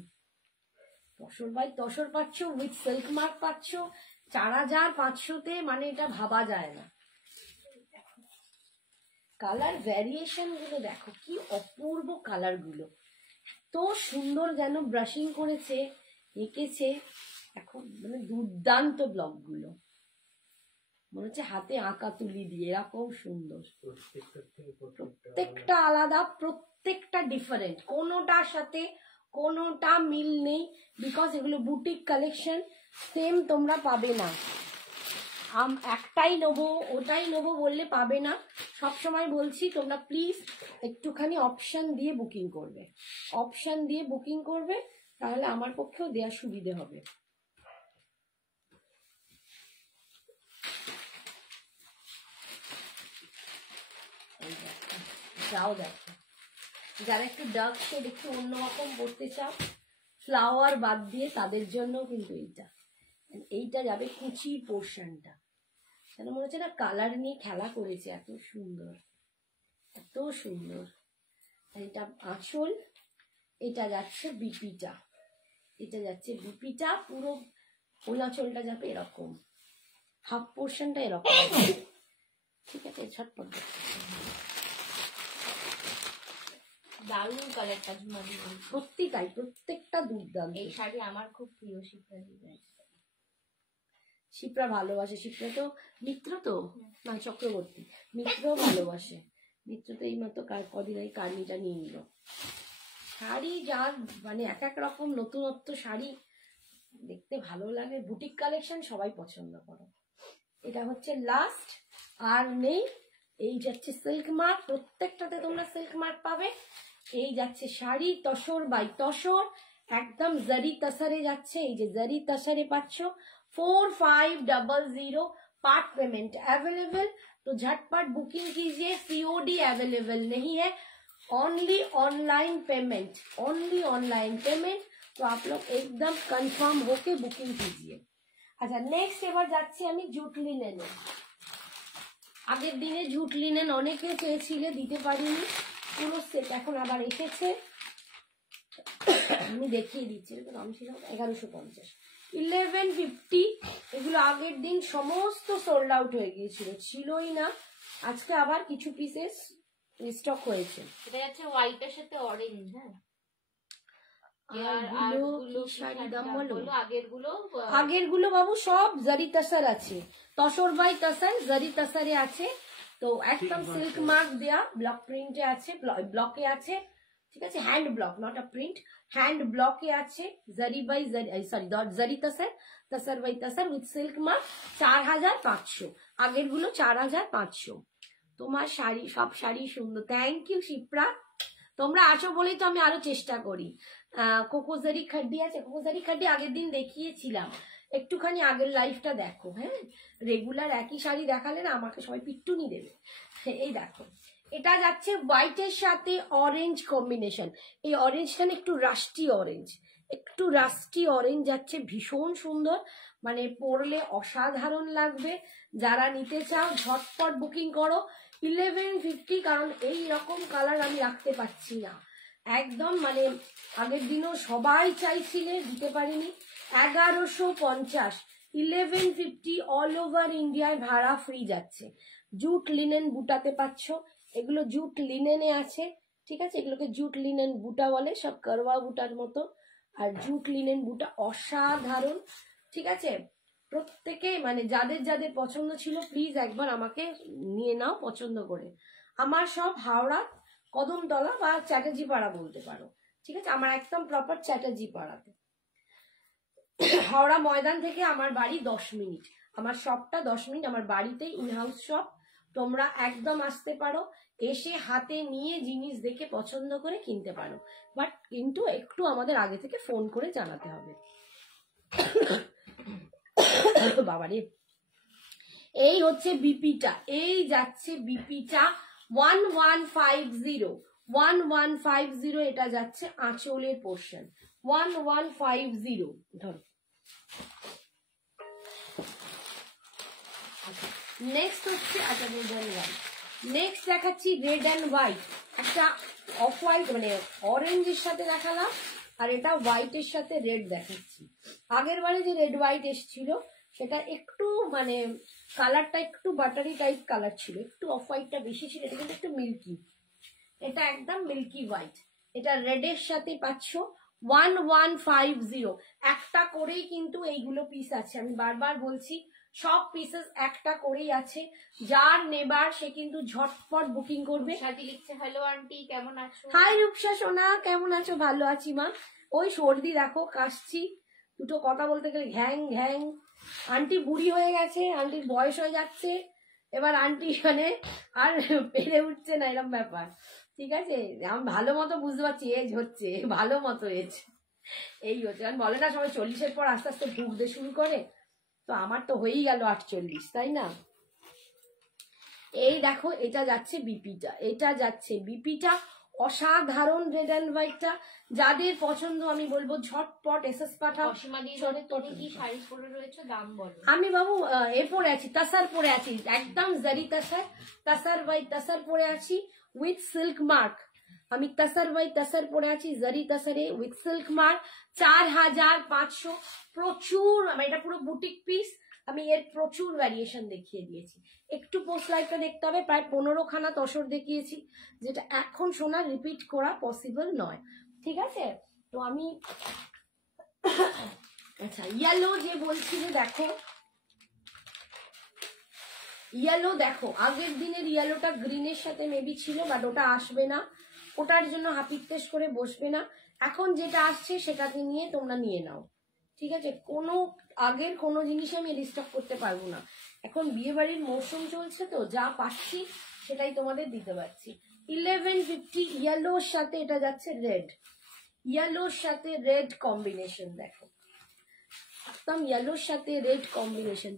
তসর বাই তসর পাচ্ছ, উইথ সিল্ক মার্ক পাচ্ছ 4500-তে, মানে এটা ভাবা যায় না। কালার ভ্যারিয়েশন গুলো দেখো, কি অপূর্ব কালার গুলো, তো সুন্দর, যেন ব্রাশিং করেছে, এঁকেছে, এখন মানে দুর্দান্ত ব্লক গুলো, মনে হচ্ছে হাতে আঁকা তুলি দিয়ে, এরকম সুন্দর, প্রত্যেকটা আলাদা, প্রত্যেকটা ডিফারেন্ট, কোনোটার সাথে কোনোটা মিল নেই, বিকজ এগুলো বুটিক কালেকশন, সেম তোমরা পাবে না। একটাই নেবো ওটাই নেবো বললে পাবে না। সবসময় বলছি তোমরা প্লিজ একটুখানি অপশন দিয়ে বুকিং করবে, অপশন দিয়ে বুকিং করবে, তাহলে আমার পক্ষেও দেওয়ার সুবিধে হবে। যাও দেখো, যারা একটু ডার্ক শেড একটু অন্যরকম পড়তে চাও ফ্লাওয়ার বাদ দিয়ে তাদের জন্য কিন্তু এইটা যাবে কুচির পোর্শনটা। কেন মনে হচ্ছে না কালার নিয়ে খেলা করেছে, এত সুন্দর এত সুন্দর। এটা আঁচল, এটা যাচ্ছে বিপিটা, এটা যাচ্ছে বিপিটা, পুরো ওই আঁচলটা যাবে এরকম, হাফ পোর্শনটা এরকম। ঠিক আছে, ছটপট দারুণ কালারটা ঝুমাদি, সত্যি তাই, প্রত্যেকটা দুর্দান্ত। এই শাড়ি আমার খুব প্রিয় শিপ্রা ডিজাইন। শিপ্রা ভালোবাসে, শিপ্রা তো মিত্র তো না চক্রবর্তী, মিত্র ভালোবাসে। মিত্র তো এই মতো কদিন এই কার্নিটা নিয়ে নিল। শাড়ি যার মানে এক এক রকম নতুনত্ব শাড়ি দেখতে ভালো লাগে, বুটিক কালেকশন সবাই পছন্দ করে। এটা হচ্ছে লাস্ট, আর নেই। এই যাচ্ছে সিল্ক মার্ক, প্রত্যেকটাতে তোমরা সিল্ক মার্ক পাবে। এই যাচ্ছে শাড়ি তসর বাই তসর, একদম জারি তাসারে যাচ্ছে। এই যে জারি তাসারে পাচ্ছ 4500, पार्ट पेमेंट अवेलेबल, तो झटपट बुकिंग कीजिए। सीओडी अवेलेबल नहीं है, only online payment, only online payment. तो आप लोग एकदम कंफर्म होके बुकिंग कीजिए। अच्छा नेक्स्ट এবার যাচ্ছি আমি জুট লিনেনে। আগের দিনে জুট লিনেন অনেকে চেয়েছিলে, দিতে পারিনি, পুরো সেট এখন আবার এসেছে। আমি দেখিয়ে দিচ্ছি, দাম ছিল 1150, 1150। এগুলো আগের দিন সমস্ত সোল্ড আউট হয়ে গিয়েছিল, ছিলই না। আজকে আবার কিছু পিসেস স্টক হয়েছে। এটা যাচ্ছে হোয়াইটের সাথে অরেঞ্জ। হ্যাঁ, আগের গুলো বাবু সব জারি তাসার আছে, তসর বাই তাসার, জারি তাসারে আছে। তো একদম সিল্ক মার্ক দেয়া, ব্লক প্রিন্টে আছে, ব্লকে আছে। ঠিক আছে, hand block, not a print, hand ব্লকে আছে। Zari by zari, sorry zari tussar, tussar by tussar with silk mark. 4500, আগের গুলো 4500। তোমার শাড়ি, সব শাড়ি সুন্দর। থ্যাংক ইউ শিপ্রা, তোমরা আছো বলেই তো আমি আরো চেষ্টা করি। কোকোজারি খাড্ডি আছে, কোকোজারি খাড্ডি আগের দিন দেখিয়েছিলাম, একটুখানি আগের লাইফটা দেখো। হ্যাঁ, রেগুলার একই শাড়ি দেখালে না আমাকে সবাই পিট্টুনি দেবে। এই দেখো, এটা যাচ্ছে হোয়াইটের সাথে অরেঞ্জ কম্বিনেশন। এই অরেঞ্জটা একটু রাস্টি অরেঞ্জ, একটু রাস্টি অরেঞ্জ যাচ্ছে, ভীষণ সুন্দর, মানে পরলে অসাধারণ লাগবে। যারা নিতে চাও ঝটপট বুকিং করো। 1150, কারণ এই রকম কালার আমি রাখতে পারছি না একদম, মানে আগের দিনও সবাই চাইছিলে, দিতে পারিনি। 1150, 1150 অল ওভার ইন্ডিয়ায়, ভাড়া ফ্রি যাচ্ছে। জুট লিনেন বুটাতে পাচ্ছ, এগুলো জুট লিনেনে আছে। ঠিক আছে, এগুলোকে জুট লিনেন বুটা বলে, সব করওয়া বুটার মতো। আর জুট লিনেন বুটা অসাধারণ। ঠিক আছে, প্রত্যেকে মানে যাদের যাদের পছন্দ ছিল প্লিজ একবার আমাকে নিয়ে নাও পছন্দ করে। আমার সব হাওড়া কদমতলা বা চ্যাটার্জি পাড়া বলতে পারো। ঠিক আছে, আমার একদম প্রপার চ্যাটার্জি পাড়াতে, হাওড়া ময়দান থেকে আমার বাড়ি 10 মিনিট, আমার শপটা 10 মিনিট, আমার বাড়িতেই ইনহাউস শপ। তোমরা একদম আসতে পারো, এসে হাতে নিয়ে জিনিস দেখে পছন্দ করে কিনতে পারো, বাট কিন্তু একটু আমাদের আগে থেকে ফোন করে জানাতে হবে। বাবারে, এই হচ্ছে বিপিটা, এই যাচ্ছে বিপিটা 1150, 1150। এটা যাচ্ছে আঁচলের পোর্শন 1150। ধরো নেক্সট হচ্ছে, আচ্ছা রেড অ্যান্ড হোয়াইট, নেক্সট দেখাচ্ছি রেড অ্যান্ড হোয়াইট। একটা অফ হোয়াইট মানে অরেঞ্জের সাথে দেখালাম, আর এটা হোয়াইটের সাথে রেড দেখাচ্ছি। আগের বারে যে রেড হোয়াইট এসেছিল সেটা একটু মানে কালারটা একটু বাটারি টাইপ কালার ছিল, একটু অফ হোয়াইটটা বেশি ছিল, এটা কিন্তু একটু মিল্কি, এটা একদম মিল্কি হোয়াইট। এটা রেডের সাথে পাচ্ছ 1150। একটা করেই কিন্তু এইগুলো পিস আছে, আমি বারবার বলছি সব পিসেস একটা করেই আছে। যার নেবার সে কিন্তু ঝটপট বুকিং করবে। সাথী লিখছে, হ্যালো আন্টি কেমন আছো? হাই রূপসা সোনা, কেমন আছো? ভালো আছি মা, ওই সর্দি দেখো, কাশছি, দুটো কথা বলতে গেলে ঘ্যাং ঘ্যাং। আন্টি বুড়ি হয়ে গেছে, আন্টির বয়স হয়ে যাচ্ছে, এবার আন্টি মানে আর পেরে উঠছে না, এরকম ব্যাপার। ঠিক আছে, আমি ভালো মতো বুঝতে পারছি এজ হচ্ছে, ভালো মতো এজ এই হচ্ছে। কারণ বলে না সবাই 40-এর পর আস্তে আস্তে ভুগতে শুরু করে, তো আমার তো হয়েই গেল 48, তাই না? এই দেখো, এটা যাচ্ছে বিপিটা, এটা যাচ্ছে বিপিটা অসাধারণ রেড অ্যান্ড হোয়াইটটা যাদের পছন্দ আমি বলবো ঝটপট এসএস পাঠাও। অসীমাদি তুমি কি শাড়ি পরে রয়েছে, দাম বলো। আমি বাবু এ পরে আছি, তাসার পরে আছি, একদম জারি তাসার, তাসার বাই তাসার পরে আছি উইথ সিল্ক মার্ক। আমি তাসার বাই তাসার পরে আছি জারি তাসারে উইথ সিল্ক মার্ক, 4500। প্রচুর, এটা পুরো বুটিক পিস, আমি এর প্রচুর ভ্যারিয়েশন দেখিয়ে দিয়েছি। একটু পোস্ট লাইটটা দেখতে হবে, প্রায় 15খানা তসর দেখিয়েছি, যেটা এখন শোনা রিপিট করা পসিবল নয়, ঠিক আছে। তো আমি আচ্ছা ইয়েলো যে বলছিলে, দেখো ইয়েলো, দেখো আগের দিনের ইয়েলোটা গ্রিনের সাথে মেবি ছিল, বাট ওটা আসবে না, ওটার জন্য হাপিত্তেশ করে বসবে না। এখন যেটা আসছে সেটাকে নিয়ে তোমরা নিয়ে নাও, ঠিক আছে। কোনো আগের কোনো জিনিস আমি রিস্টক করতে পারবো না, এখন বিয়ে বাড়ির মৌসুম চলছে তো যা পাচ্ছি সেটাই তোমাদের দিতে পারছি। 1150 ইয়েলোর সাথে এটা যাচ্ছে রেড, ইয়েলোর সাথে রেড কম্বিনেশন, দেখো একদম ইয়েলোর সাথে রেড কম্বিনেশন,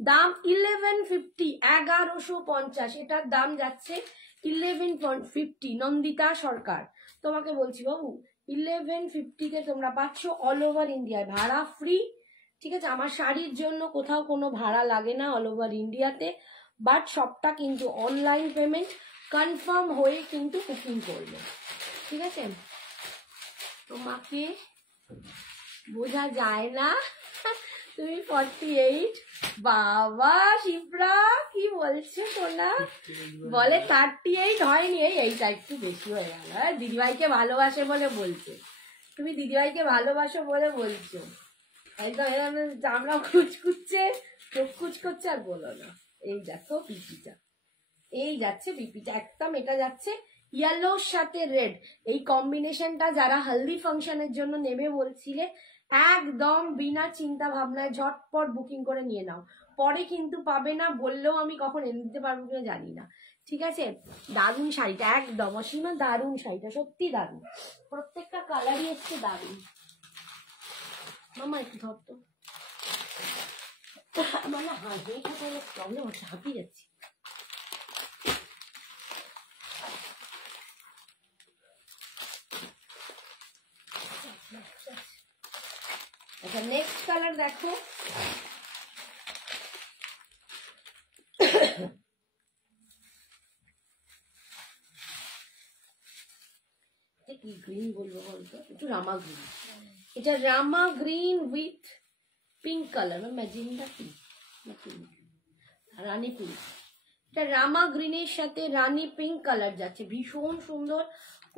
দাম 1150, 1150। এটার দাম যাচ্ছে 1150। নন্দিতা সরকার তোমাকে বলছি বাবু, 1150-তে তোমরা পাচ্ছ অল ওভার ইন্ডিয়ায়, ভাড়া ফ্রি, ঠিক আছে। আমার শাড়ির জন্য কোথাও কোনো ভাড়া লাগে না অল ওভার ইন্ডিয়াতে, বাট সবটা কিন্তু অনলাইন পেমেন্ট, কনফার্ম হয়ে কিন্তু বুকিং করবে, ঠিক আছে। তোমাকে বোঝা যায় না, তুমি 48। বাবা শিপ্রা কি বলছো সোনা, বলে 38 হয়নি, এইটা একটু বেশি হয়ে গেল। দিদিভাইকে ভালোবাসে বলে বলছে, তুমি দিদিভাইকে ভালোবাসো বলে বলছো, একদম চামড়া কুচকুচ্ছে, চোখ কুচ করছে, আর বলো না। এই দেখো বিপিটা, এই যাচ্ছে বিপিটা, একদম এটা যাচ্ছে ইয়েলোর সাথে রেড, এই কম্বিনেশনটা যারা হলদি ফাংশনের জন্য নেবে বলছিলে, একদম বিনা চিন্তা ভাবনায় ঝটপট বুকিং করে নিয়ে নাও, পরে কিন্তু পাবে না, বললেও আমি কখন এনে দিতে পারবো কিনা জানি না, ঠিক আছে। দারুণ শাড়িটা, একদম অসীমা দারুণ শাড়িটা, সত্যি দারুণ, প্রত্যেকটা কালারই হচ্ছে দারুণ। মামা একটু ধরতো, আমার না হাঁপিয়ে প্রবলেম হচ্ছে, হাঁপিয়ে যাচ্ছি। আচ্ছা নেক্সট কালার দেখো, কি গ্রিন বলবো বলতো, একটু রামা গ্রিন, এটা Rama green with pink colour, magenta pink, rani pink, এটা রামা গ্রিনের সাথে রানী পিঙ্ক কালার যাচ্ছে, ভীষণ সুন্দর।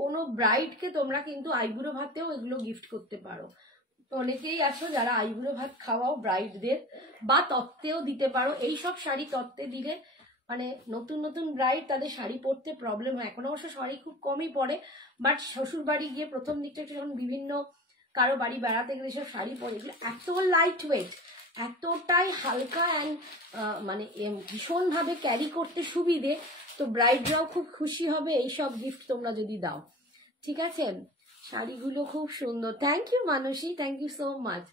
কোনো ব্রাইডকে তোমরা কিন্তু আইবুড়ো ভাতেও এগুলো গিফট করতে পারো, তো অনেকেই আছো যারা আইবুড়ো ভাত খাওয়াও ব্রাইডদের, বা তত্ত্বেও দিতে পারো। এইসব শাড়ি তত্ত্বে দিলে মানে নতুন নতুন ব্রাইড তাদের শাড়ি পরতে প্রবলেম হয়, এখন অবশ্য শাড়ি খুব কমই পরে, বাট শ্বশুর বাড়ি গিয়ে প্রথম দিকটা যখন বিভিন্ন কারো বাড়ি বেড়াতে গেলে সব শাড়ি পরে, এগুলো এত লাইট ওয়েট, এতটাই হালকা অ্যান্ড মানে ভীষণভাবে ক্যারি করতে সুবিধে, তো ব্রাইডরাও খুব খুশি হবে এইসব গিফট তোমরা যদি দাও, ঠিক আছে। শাড়িগুলো খুব সুন্দর, thank you Manasi, thank you so much.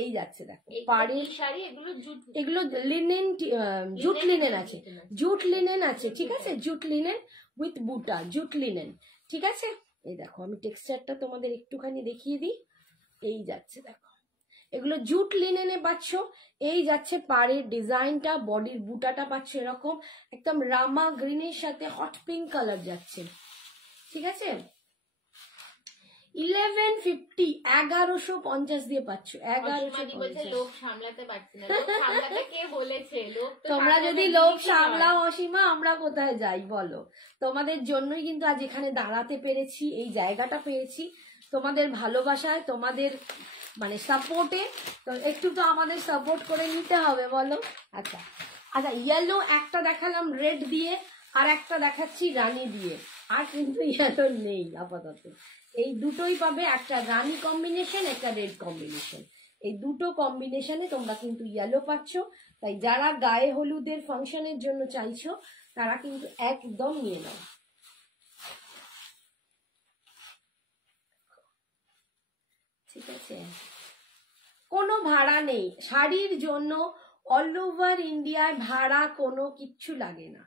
এই যাচ্ছে দেখো পাড়ের শাড়ি, এগুলো লিনেন, জুট লিনেন আছে, জুট লিনেন আছে, ঠিক আছে, jute linen with buta, jute linen, ঠিক আছে। এই দেখো আমি টেক্সচারটা তোমাদের একটুখানি দেখিয়ে দিই, এই যাচ্ছে দেখো, এগুলো জুট লিনেনে পাচ্ছ, এই যাচ্ছে পাড়ের ডিজাইনটা, বডির বুটাটা পাচ্ছ এরকম একদম রামা গ্রিনের সাথে হট পিঙ্ক কালার যাচ্ছে, ঠিক আছে। 1150, 1150 দিয়ে পাচ্ছ, 1150। লোক সামলাতে পারছি না, লোক সামলাতে কে বলেছে, লোক তোমরা যদি লোক সামলাও অসীমা, আমরা কোথায় যাই বলো, তোমাদের জন্যই কিন্তু আজ এখানে দাঁড়াতে পেরেছি, এই জায়গাটা পেয়েছি, তোমাদের ভালোবাসায়, তোমাদের মানে সাপোর্টে, তো একটু তো আমাদের সাপোর্ট করে নিতে হবে বলো। আচ্ছা আচ্ছা ইয়েলো একটা দেখালাম রেড দিয়ে, আর একটা দেখাচ্ছি রানী দিয়ে, আর কিন্তু ইয়েলো নেই আপাতত, এই দুটোই পাবে, একটা রানী কম্বিনেশন, একটা রেড কম্বিনেশন, এই দুটো কম্বিনেশনে তোমরা কিন্তু ইয়েলো পাচ্ছ, তাই যারা গায়ে হলুদের ফাংশনের জন্য চাইছো তারা কিন্তু একদম নিয়ে নাও, ঠিক আছে। কোনো ভাড়া নেই শাড়ির জন্য, অল ওভার ইন্ডিয়ায় ভাড়া কোনো কিচ্ছু লাগে না,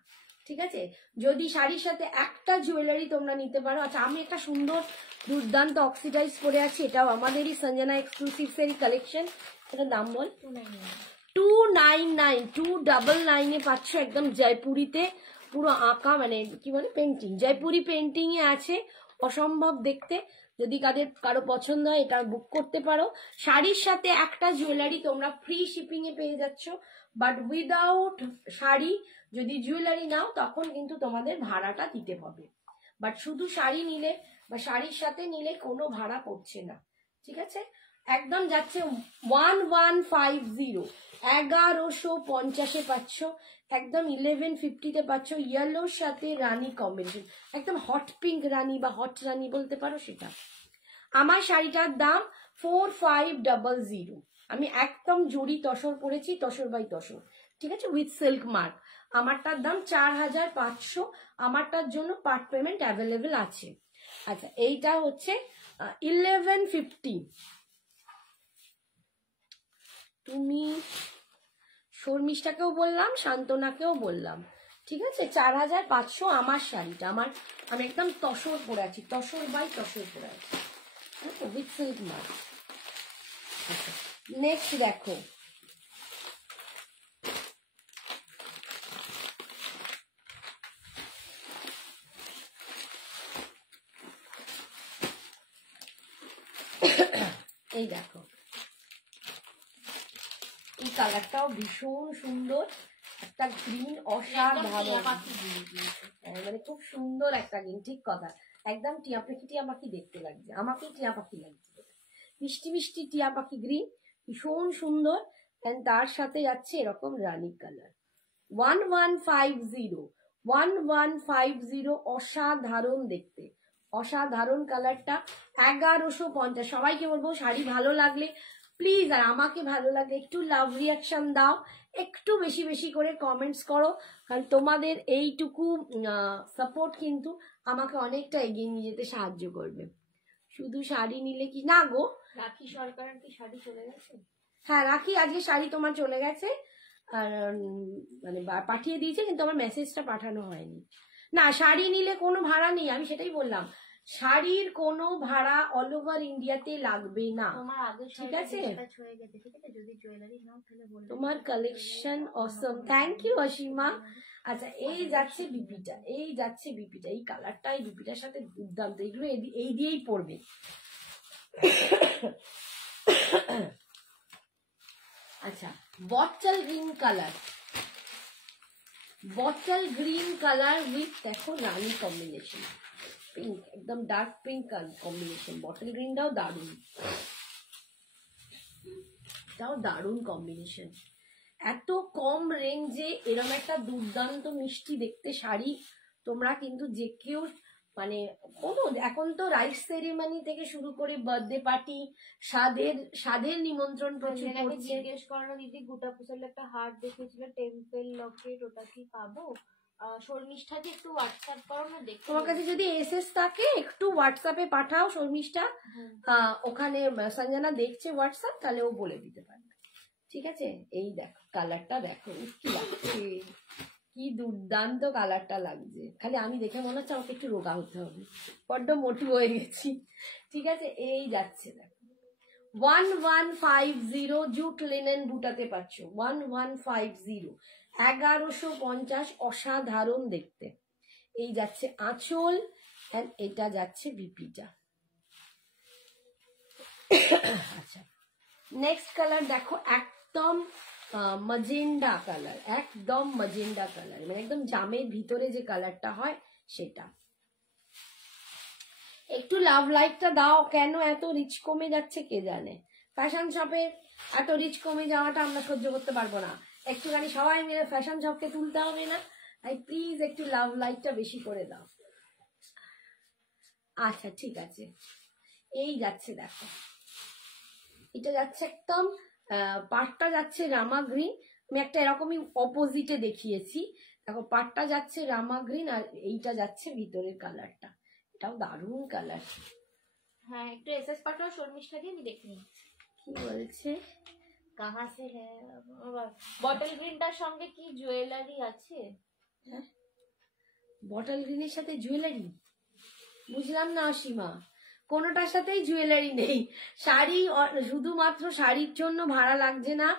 ঠিক আছে, যদি শাড়ির সাথে একটা জুয়েলারি তোমরা নিতে পারো। আচ্ছা, আমি একটা সুন্দর দুর্দান্ত অক্সিডাইজ পরে আছি, এটাও আমাদেরই সঞ্জনা এক্সক্লুসিভস এরই কালেকশন। এটার দাম বল? 299, 299 পাচ্ছ একদম জয়পুরিতে, পুরো আঁকা, মানে কি বলে পেন্টিং, জয়পুরি পেন্টিং এ আছে, অসম্ভব দেখতে। যদি কারো পছন্দ হয় এটা বুক করতে পারো। শাড়ির সাথে একটা জুয়েলারি তোমরা ফ্রি শিপিং এ পেয়ে যাচ্ছ, বাট উইদাউট শাড়ি যদি জুয়েলারি নাও তখন কিন্তু তোমাদের ভাড়াটা দিতে হবে। বাট শুধু শাড়ি নিলে বা শাড়ির সাথে নিলে কোনো ভাড়া পড়ছে না, ঠিক আছে। একদম যাচ্ছে 1150, 1150 পাচ্ছ, একদম 1150 পাচ্ছ। ইয়েলোর সাথে রানী কম্বিনেশন, একদম হট পিঙ্ক রানী বা হট রানী বলতে পারো সেটা। আমার শাড়িটার দাম 4500। আমি একদম জড়ি তসর পরেছি, তসর বাই তসর, ঠিক আছে, উইথ সিল্ক মার্ক। আমারটার দাম 4500। আমারটার জন্য পার্ট পেমেন্ট অ্যাভেলেবেল আছে। আচ্ছা, এইটা হচ্ছে 1150। তুমি শর্মিষ্ঠাকেও বললাম, শান্তনাকেও বললাম, ঠিক আছে, 4500 আমার শাড়িটা। আমি একদম তসর পরে আছি, তসর বাই তসর পরে আছি, উইথ সিল্ক মার্ক। আচ্ছা, নেক্সট দেখো, এই দেখো, এই কালারটাও ভীষণ সুন্দর, একটা গ্রিন, অসাধারণ, মানে খুব সুন্দর একটা গ্রিন, ঠিক কথা, একদম টিয়া পাখি দেখতে লাগছে, আমাকে টিয়া পাখি লাগছে, মিষ্টি মিষ্টি টিয়া পাখি গ্রিন, ভীষণ সুন্দর। তার সাথে যাচ্ছে এরকম রানী কালার, 1150, অসাধারণ দেখতে, অসাধারণ কালারটা, 1150। সবাইকে বলবো শাড়ি ভালো লাগলে প্লিজ, আর আমাকে ভালো লাগলে একটু লাভ রিয়াকশন দাও, একটু বেশি বেশি করে কমেন্টস করো, কারণ তোমাদের এইটুকু সাপোর্ট কিন্তু আমাকে অনেকটা এগিয়ে নিয়ে যেতে সাহায্য করবে। শুধু শাড়ি নিলে কি না গো, রাখি সরকারের কি শাড়ি চলে গেছে? হ্যাঁ, রাখি আজকে শাড়ি তোমার চলে গেছে, আর মানে পাঠিয়ে দিয়েছে, কিন্তু আমার মেসেজটা পাঠানো হয়নি। না, শাড়ি নিলে কোনো ভাড়া নেই, আমি সেটাই বললাম, শাড়ির কোনো ভাড়া অল ওভার ইন্ডিয়াতে লাগবে না, ঠিক আছে। তোমার collection awesome, thank you Asima. আচ্ছা, এই যাচ্ছে বিপিটা, এই যাচ্ছে বিপিটা, এই কালারটা এই বিপিটার সাথে দুর্দান্ত, এগুলো এই দিয়েই পড়বে। আচ্ছা, bottle green colour, bottle green colour with দেখো রানী কম্বিনেশন, পিঙ্ক, একদম ডার্ক পিঙ্ক কম্বিনেশন, বটল গ্রিনটাও দারুণ, এটাও দারুণ কম্বিনেশন। এত কম রেঞ্জে এরকম একটা দুর্দান্ত মিষ্টি দেখতে শাড়ি তোমরা কিন্তু যে কেউ, মানে কোনো, এখন তো রাইস সেরিমনি থেকে শুরু করে বার্থডে পার্টি, স্বাদের নিমন্ত্রণ প্রচুর পড়ছে। জিজ্ঞেস করো দিদি, গোটা পুষালে একটা হার্ট দেখিয়েছিল, টেম্পল লকেট, ওটা কি পাবো? শর্মিষ্ঠাকে একটু হোয়াটসঅ্যাপ করো না, দেখো তোমার কাছে যদি এসএস থাকে একটু হোয়াটসঅ্যাপে পাঠাও শর্মিষ্ঠা, ওখানে সঞ্জনা দেখছে হোয়াটসঅ্যাপ, তাহলে ও বলে দিতে পারবে, ঠিক আছে। এই দেখো কালারটা, দেখো কি লাগছে, কি দুর্দান্ত কালারটা লাগছে, খালি আমি দেখে মনে হচ্ছে আমাকে একটু রোগা হতে হবে, বড্ড মোটু হয়ে গেছি, ঠিক আছে। এই যাচ্ছে দেখো 1150, জুট লিনেন বুটাতে পাচ্ছ 1150, 1150, অসাধারণ দেখতে। এই যাচ্ছে আঁচল, এন্ড এটা যাচ্ছে বিপিটা। আচ্ছা, নেক্সট কালার দেখো, একদম ম্যাজেন্ডা কালার, একদম ম্যাজেন্ডা কালার, মানে একদম জামের ভিতরে যে কালারটা হয় সেটা। একটু লাভ লাইটটা দাও, কেন এত রিচ কমে যাচ্ছে কে জানে, ফ্যাশন শপে এত রিচ কমে যাওয়াটা আমরা সহ্য করতে পারবো না, একটুখানি সবাই মিলে ফ্যাশন শপকে তুলতে হবে না, তাই প্লিজ একটু লাভ লাইটটা বেশি করে দাও। আচ্ছা, ঠিক আছে, এই যাচ্ছে দেখো, এটা যাচ্ছে একদম পাটটা যাচ্ছে রামা গ্রিন, আমি একটা এরকমই অপোজিটে দেখিয়েছি, দেখো পাটটা যাচ্ছে রামা গ্রিন, আর এইটা যাচ্ছে ভিতরের কালারটা, এটাও দারুণ কালার। হ্যাঁ, একটু এসএস পাঠাও শর্মিষ্ঠাকে, আমি দেখি কি বলছে, কাহা সে বটল গ্রিনটার সঙ্গে কি জুয়েলারি আছে? বটল গ্রিনের সাথে জুয়েলারি, বুঝলাম না অসীমা, কোনোটার সাথেই জুয়েলারি নেই। শাড়ি শুধুমাত্র শাড়ির জন্য ভাড়া লাগছে না,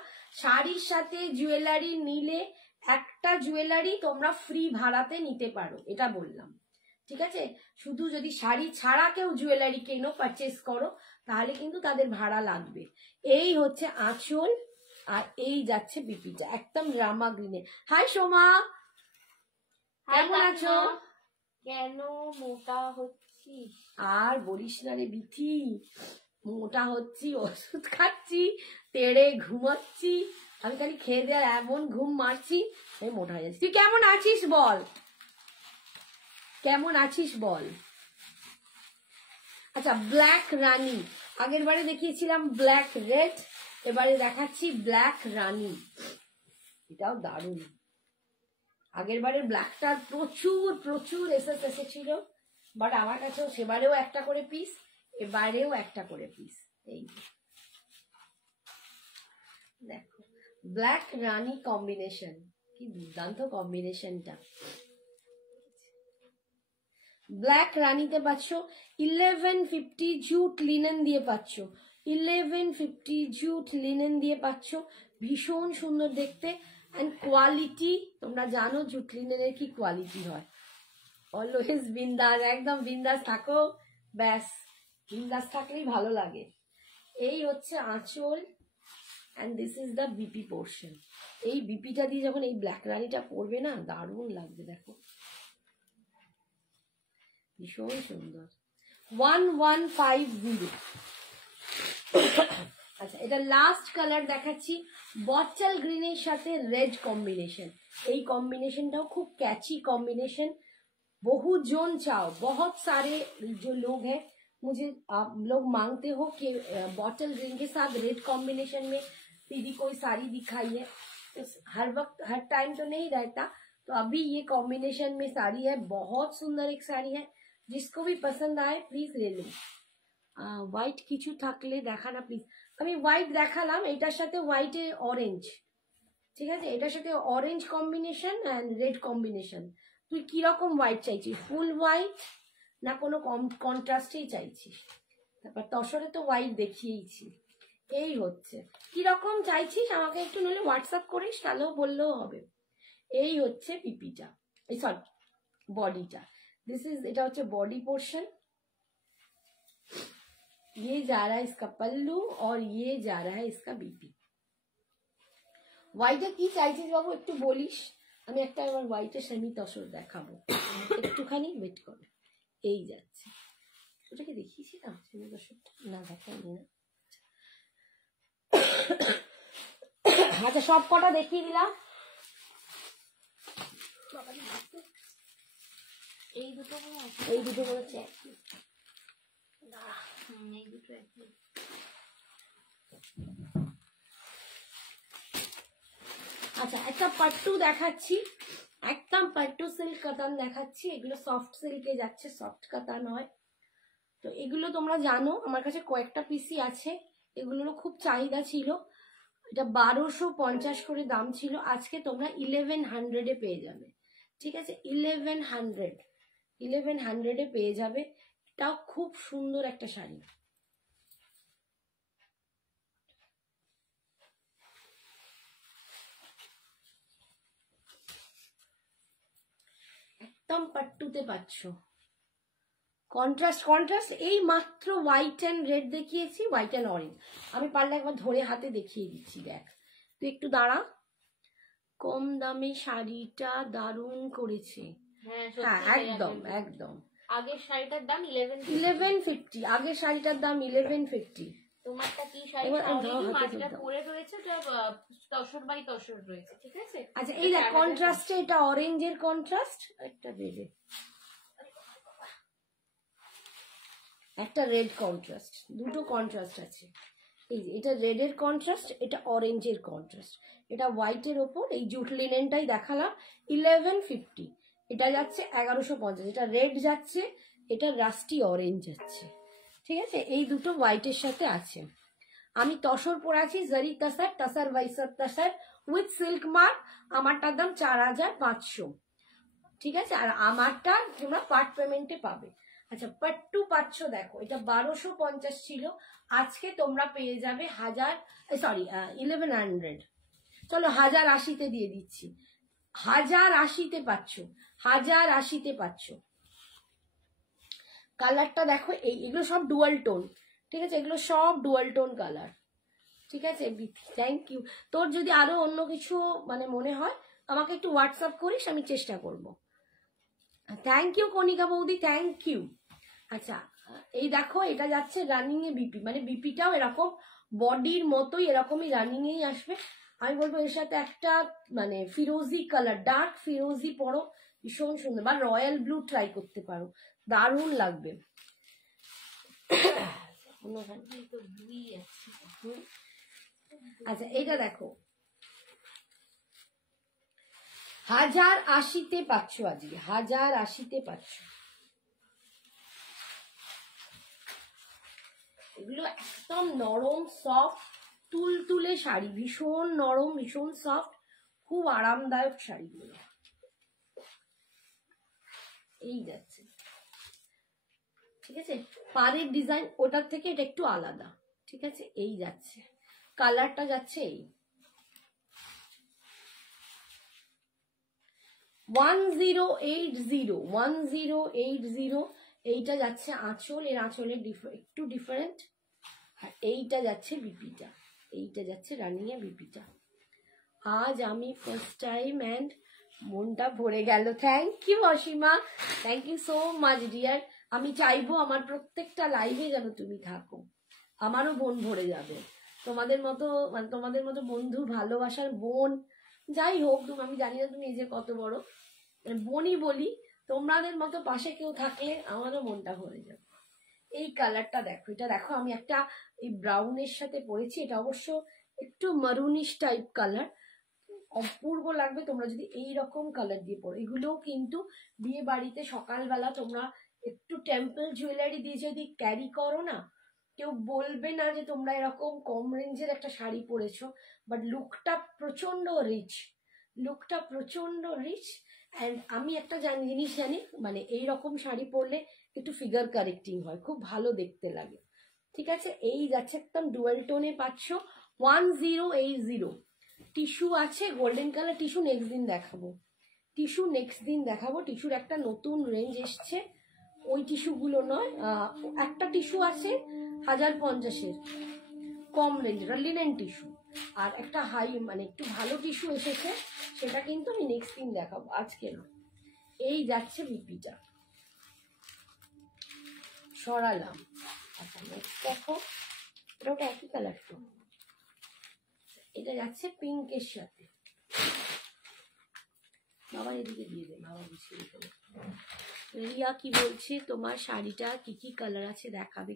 শাড়ির সাথে জুয়েলারি নিলে একটা জুয়েলারি তোমরা ফ্রি ভাড়াতে নিতে পারো, এটা বললাম। ঠিক আছে, শুধু যদি শাড়ি ছাড়া কেউ জুয়েলারি কেনো, পারচেস করো, তাহলে কিন্তু তাদের ভাড়া লাগবে। এই হচ্ছে আঁচল, আর এই যাচ্ছে বিপিটা একদম রামা গ্রিনে। হাই সোমা, কেমন আছো? কেন মোটা হচ্ছিস? আর বলিস না রে বিথি, মোটা হচ্ছি, ওষুধ খাচ্ছি, তেড়ে ঘুমাচ্ছি, আমি খালি খেয়ে দেওয়ার এমন ঘুম মারছি, আমি মোটা হয়ে যাচ্ছি। তুই কেমন আছিস বল, কেমন আছিস বল। আচ্ছা, ব্ল্যাক রানী, আগের বারে দেখিয়েছিলাম ব্ল্যাক রেড, এবারে দেখাচ্ছি ব্ল্যাক রানী। এটাও দারুণ। আগের বারের ব্ল্যাকটার প্রচুর প্রচুর এসেছিল, বাট আমার কাছেও সেবারেও একটা করে পিস, এবারেও একটা করে পিস। এই দেখো ব্ল্যাক রানী কম্বিনেশন, কি দুর্দান্ত কম্বিনেশনটা। ব্ল্যাক রানীতে পাচ্ছ 1150 জুট লিনেন দিয়ে পাচ্ছ, 1150 জুট লিনেন দিয়ে পাচ্ছ, ভীষণ সুন্দর দেখতে। অ্যান্ড কোয়ালিটি তোমরা জানো জুট লিনেনের কি কোয়ালিটি হয়। অলওয়েজ বিন্দাস, একদম বিন্দাস থাকো, ব্যাস বিন্দাস থাকলেই ভালো লাগে। এই হচ্ছে আঁচল, and this is the BP portion. এই বিপিটা দিয়ে যখন এই ব্ল্যাক রানীটা পরবে না, দারুণ লাগবে। দেখো ভীষণ সুন্দর। 1150। আচ্ছা, এটা লাস্ট কালার দেখাচ্ছি, বটল গ্রিনের সাথে রেড কম্বিনেশন। এই কম্বিনেশনটাও খুব ক্যাচি कॉम्बिनेशन, बहुत जन चाओ, बहुत सारे जो लोग हैं मुझे आप लोग मांगते हो कि बॉटल ग्रीन के साथ रेड कॉम्बिनेशन में दीदी कोई साड़ी दिखाइए। हर वक्त हर टाइम तो नहीं रहता, तो अभी ये कॉम्बिनेशन में साड़ी है, बहुत सुंदर एक साड़ी है, जिसको भी पसंद आए प्लीज ले लो। হোয়াইট কিছু থাকলে দেখানা প্লিজ। আমি হোয়াইট দেখালাম, এটার সাথে হোয়াইটে অরেঞ্জ, ঠিক আছে, এটার সাথে orange combination and red combination. তুই কিরকম হোয়াইট চাইছিস, ফুল হোয়াইট না কোনো কন্ট্রাস্টেই চাইছিস? তারপর তসরে তো হোয়াইট দেখিয়েইছি। এই হচ্ছে কিরকম চাইছিস, আমাকে একটু নইলে হোয়াটসঅ্যাপ করিস, তাহলেও বললেও হবে। এই হচ্ছে পিপিটা, এই সরি বডিটা, দিস ইজ, এটা হচ্ছে বডি পোর্শন। ये जा रहा है इसका पल्लू और ये जा रहा है इसका बीपी। হোয়াইটে কি চাইছিস বাবু একটু বলিস, আমি একটা আমার হোয়াইটের সেমি তসর দেখাবো, একটুখানি ওয়েট কর। এই যাচ্ছে, ওটাকে দেখিয়েছি না সেমি তসরটা, না দেখাইনি না। আচ্ছা, সব কটা দেখিয়ে দিলাম। এই দুটো মনে হচ্ছে এই দুটো একই। আচ্ছা, একটা পাট্টু দেখাচ্ছি, একদম পাট্টু সিল্ক কাতান দেখাচ্ছি। এগুলো সফট সিল্কে যাচ্ছে, সফট কাতান হয়। তো এগুলো তোমরা জানো, আমার কাছে কয়েকটা পিসি আছে, এগুলোরও খুব চাহিদা ছিল। এটা 1250 করে দাম ছিল, আজকে তোমরা 1100-এ পেয়ে যাবে। ঠিক আছে, 1100-এ পেয়ে যাবে। এটাও খুব সুন্দর একটা শাড়ি। একদম পাট্টুতে পাচ্ছ, কন্ট্রাস্ট এই মাত্র হোয়াইট অ্যান্ড রেড দেখিয়েছি, হোয়াইট অ্যান্ড অরেঞ্জ। আমি পারলে একবার ধরে হাতে দেখিয়ে দিচ্ছি, দেখ তুই একটু দাঁড়া। কম দামে শাড়িটা দারুণ করেছে। হ্যাঁ একদম একদম। আগের শাড়িটার দাম 1150, আগের শাড়িটার দাম 1150। তোমারটা কি শাড়ি মাঝটা পরে রয়েছে, তসর বাই তসর রয়েছে, ঠিক আছে। আচ্ছা, এই দেখ কন্ট্রাস্টে, এটা অরেঞ্জের কন্ট্রাস্ট, একটা রেডে, একটা রেড কন্ট্রাস্ট, দুটো কন্ট্রাস্ট আছে। এই যে এটা রেডের কন্ট্রাস্ট, এটা অরেঞ্জের কন্ট্রাস্ট, এটা হোয়াইটের ওপর এই জুট লিনেনটাই দেখালাম 1150। এটা যাচ্ছে 1150, এটা রেড যাচ্ছে, এটা রাস্টি অরেঞ্জ যাচ্ছে। ঠিক আছে, এই দুটো হোয়াইটের সাথে আছে। আমি তসর পরাছি জারি তাসার, তাসার ভাইসার তাসার উইথ সিল্ক মার্ক, আমারটার দাম 4500। ঠিক আছে, আর আমারটা তোমরা পার্ট পেমেন্টে পাবে। আচ্ছা পাট্টু পাচ্ছ, দেখো এটা 1250 ছিল, আজকে তোমরা পেয়ে যাবে 1100, চলো 1080-তে দিয়ে দিচ্ছি, 1080-তে পাচ্ছ, 1080-তে পাচ্ছ। কালারটা দেখো, এগুলো সব ডুয়াল টোন, ঠিক আছে, এগুলো সব ডুয়াল টোন কালার, ঠিক আছে। Thank you. তোর যদি আরো অন্য কিছু মানে মনে হয় আমাকে একটু হোয়াটসঅ্যাপ করিস, আমি চেষ্টা করব। থ্যাংক ইউ কণিকা বৌদি, থ্যাংক ইউ। আচ্ছা এই দেখো, এটা যাচ্ছে রানিং এ বিপি, মানে বিপিটাও এরকম বডির মতোই এরকমই রানিং এই আসবে। আমি বলবো এর সাথে একটা মানে ফিরোজি কালার, ডার্ক ফিরোজি পরো, ভীষণ সুন্দর, বা রয়্যাল ব্লু ট্রাই করতে পারো, দারুণ লাগবে। আচ্ছা এইটা দেখো, 1080-তে পাচ্ছ, আজকে 1080-তে পাচ্ছ। এগুলো একদম নরম সফট তুলতুলে শাড়ি, ভীষণ নরম ভীষণ সফট, খুব আরামদায়ক শাড়িগুলো। এই যাচ্ছে, ঠিক আছে, পাড়ের ডিজাইন ওটার থেকে এটা একটু আলাদা, ঠিক আছে। এই যাচ্ছে, কালারটা যাচ্ছে এই 1080, এইটা যাচ্ছে আঁচল, এর আঁচলের একটু ডিফারেন্ট, আর এইটা যাচ্ছে বিপিটা, এইটা যাচ্ছে রানিং এ বিপিটা। আজ আমি ফার্স্ট টাইম এন্ড মনটা ভরে গেল। Thank you Asima, thank you so much dear. আমি চাইবো আমার প্রত্যেকটা লাইভে যেন তুমি থাকো, আমারও বোন ভরে যাবে তোমাদের মতো, মানে তোমাদের মতো বন্ধু, ভালোবাসার বোন, যাই হোক তুমি, আমি জানি না তুমি নিজে কত বড় বোনই বলি, তোমাদের মতো পাশে কেউ থাকলে আমারও মনটা ভরে যাবে। এই কালারটা দেখো, এটা দেখো আমি একটা এই ব্রাউনের সাথে পরেছি, এটা অবশ্য একটু মারুনিশ টাইপ কালার, অপূর্ব লাগবে তোমরা যদি এই রকম কালার দিয়ে পরো। এগুলোও কিন্তু বিয়ে বাড়িতে সকালবেলা তোমরা একটু টেম্পল জুয়েলারি দিয়ে যদি ক্যারি করো না, কেউ বলবে না যে তোমরা এরকম কম রেঞ্জের একটা শাড়ি পরেছো, বাট লুকটা প্রচন্ড রিচ, লুকটা প্রচন্ড রিচ। অ্যান্ড আমি একটা জিনিস জানি, মানে এই রকম শাড়ি পরলে একটু ফিগার কারেক্টিং হয়, খুব ভালো দেখতে লাগে, ঠিক আছে। এই যাচ্ছে একদম ডুয়াল টোনে পাচ্ছ, 1080। টিস্যু আছে গোল্ডেন কালার টিস্যু, নেক্সট দিন দেখাবো, টিস্যু নেক্সট দিন দেখাবো। টিস্যুর একটা নতুন রেঞ্জ এসছে, ওই টিস্যুগুলো নয়, একটা টিস্যু আছে 1050-এর কম রেঞ্জের লিনেন টিস্যু, আর একটা হাই মানে একটু ভালো টিস্যু এসেছে, সেটা কিন্তু আমি নেক্সট দিন দেখাবো, আজকে না। এই যাচ্ছে বিপিটা, সরালাম। আচ্ছা নেক্সট দেখো, ওটা একই কালার তো, এটা যাচ্ছে পিঙ্কের সাথে। বাবা এদিকে দিয়ে দে, বাবা গুছিয়ে দেবে। রিয়া কি বলছে, তোমার শাড়িটা কি কি কালার আছে দেখাবে।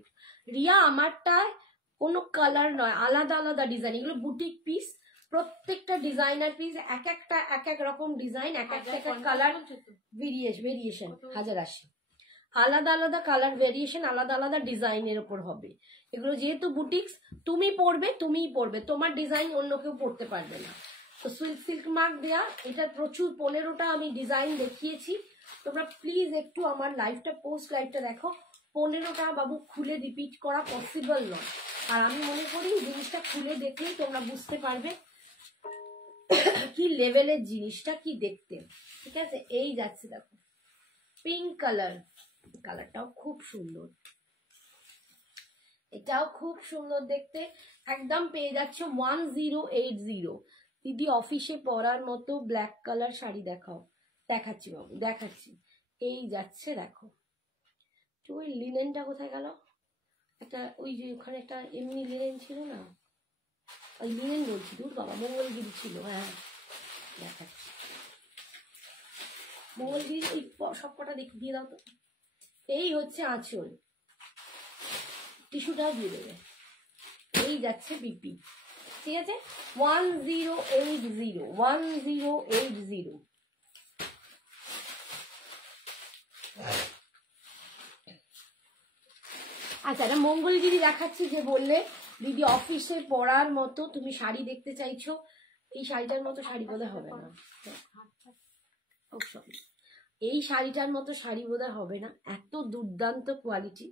রিয়া আমারটায় কোনো কালার নয়, আলাদা আলাদা ডিজাইন, এগুলো বুটিক পিস, প্রত্যেকটা ডিজাইনার পিস, এক একটা এক এক রকম ডিজাইন, এক একটা কালার ভেরিয়েশন, 1080, আলাদা আলাদা কালার ভেরিয়েশন, আলাদা আলাদা ডিজাইনের উপর হবে এগুলো। যেহেতু বুটিক্স, তুমি পরবে, তুমিই পরবে, তোমার ডিজাইন অন্য কেউ পরতে পারবে না। তো সিল্ক মার্ক দেয়া, এটা প্রচুর 15টা আমি ডিজাইন দেখিয়েছি। তোমরা প্লিজ একটু আমার লাইভটা, পোস্ট লাইভটা দেখো, 15টা বাবু খুলে রিপিট করা পসিবল নয়, আর আমি মনে করি জিনিসটা খুলে দেখলেই তোমরা বুঝতে পারবে কি লেভেলের জিনিসটা, কি দেখতে, ঠিক আছে। এই যাচ্ছে দেখো পিঙ্ক কালার, কালারটাও খুব সুন্দর, এটাও খুব সুন্দর দেখতে, একদম পেয়ে যাচ্ছে 1080। দিদি অফিসে পরার মতো ব্ল্যাক কালার শাড়ি দেখাও। দেখাচ্ছি বাবু, দেখাচ্ছি। এই যাচ্ছে দেখো, তো ওই লিনেনটা কোথায় গেল, একটা ওই যে ওখানে একটা এমনি লিনেন ছিল না, ওই লিনেন বলছি, দূর বাবা, মঙ্গলগিরি ছিল, হ্যাঁ দেখাচ্ছি। মঙ্গলগিরি ওই সবকটা দিয়ে দাও তো। এই হচ্ছে আঁচল, টিস্যুটাও দিয়ে দেবে। এই যাচ্ছে বিপি, ঠিক আছে, 1080। আচ্ছা এটা মঙ্গলগিরি দেখাচ্ছি, যে বললে দিদি অফিসে পরার মতো তুমি শাড়ি দেখতে চাইছো, এই শাড়িটার মতো শাড়ি বোধহয় হবে না। ও সরি, এই শাড়িটার মতো শাড়ি বোধহয় হবে না, এত দুর্দান্ত কোয়ালিটি।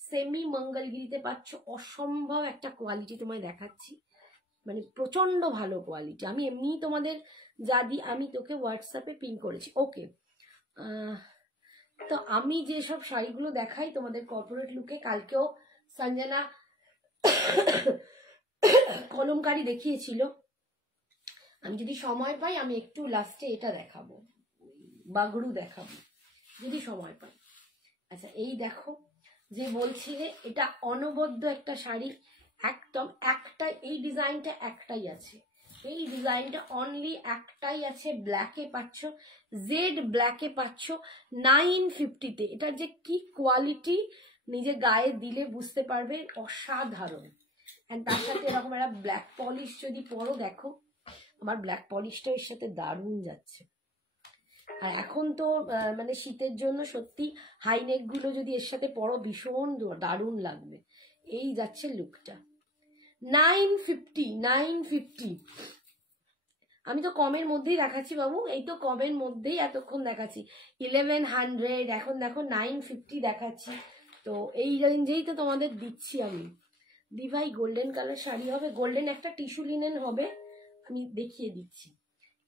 সেমি মঙ্গলগিরিতে পাচ্ছ, অসম্ভব একটা কোয়ালিটি তোমায় দেখাচ্ছি, মানে প্রচন্ড ভালো কোয়ালিটি। আমি এমনি তোমাদের যা দিই, আমি তোকে হোয়াটসঅ্যাপে পিং করেছি। ওকে, তো আমি যেসব শাড়িগুলো দেখাই তোমাদের কর্পোরেট লুকে, কালকেও সঞ্জনা কলমকারি দেখিয়েছিল। আমি যদি সময় পাই আমি একটু লাস্টে এটা দেখাবো, বাগড়ু দেখাবো যদি সময় পাই। আচ্ছা, এই দেখো, যে বলছিলে এটা অনবদ্য একটা শাড়ি, একদম একটা, এই ডিজাইনটা একটাই আছে, এই ডিজাইনটা অনলি একটাই আছে, ব্ল্যাকে পাচ্ছ, জেড ব্ল্যাকে পাচ্ছ 950-তে। এটার যে কি কোয়ালিটি নিজে গায়ে দিলে বুঝতে পারবে, অসাধারণ। অ্যান্ড তার সাথে এরকম একটা ব্ল্যাক পলিশ যদি পরো, দেখো আমার ব্ল্যাক পলিশটা এর সাথে দারুণ যাচ্ছে। আর এখন তো মানে শীতের জন্য সত্যি হাইনেক গুলো যদি এর সাথে পরো ভীষণ দারুণ লাগবে। এই যাচ্ছে লুকটা 950। আমি তো কমের মধ্যেই দেখাচ্ছি বাবু, এই তো কমের মধ্যেই এতক্ষণ দেখাচ্ছি, 1100, এখন দেখো 950 দেখাচ্ছি। তো এই রেঞ্জেই তো তোমাদের দিচ্ছি আমি। দি ভাই গোল্ডেন কালার শাড়ি হবে, গোল্ডেন একটা টিস্যু লিনেন হবে, আমি দেখিয়ে দিচ্ছি।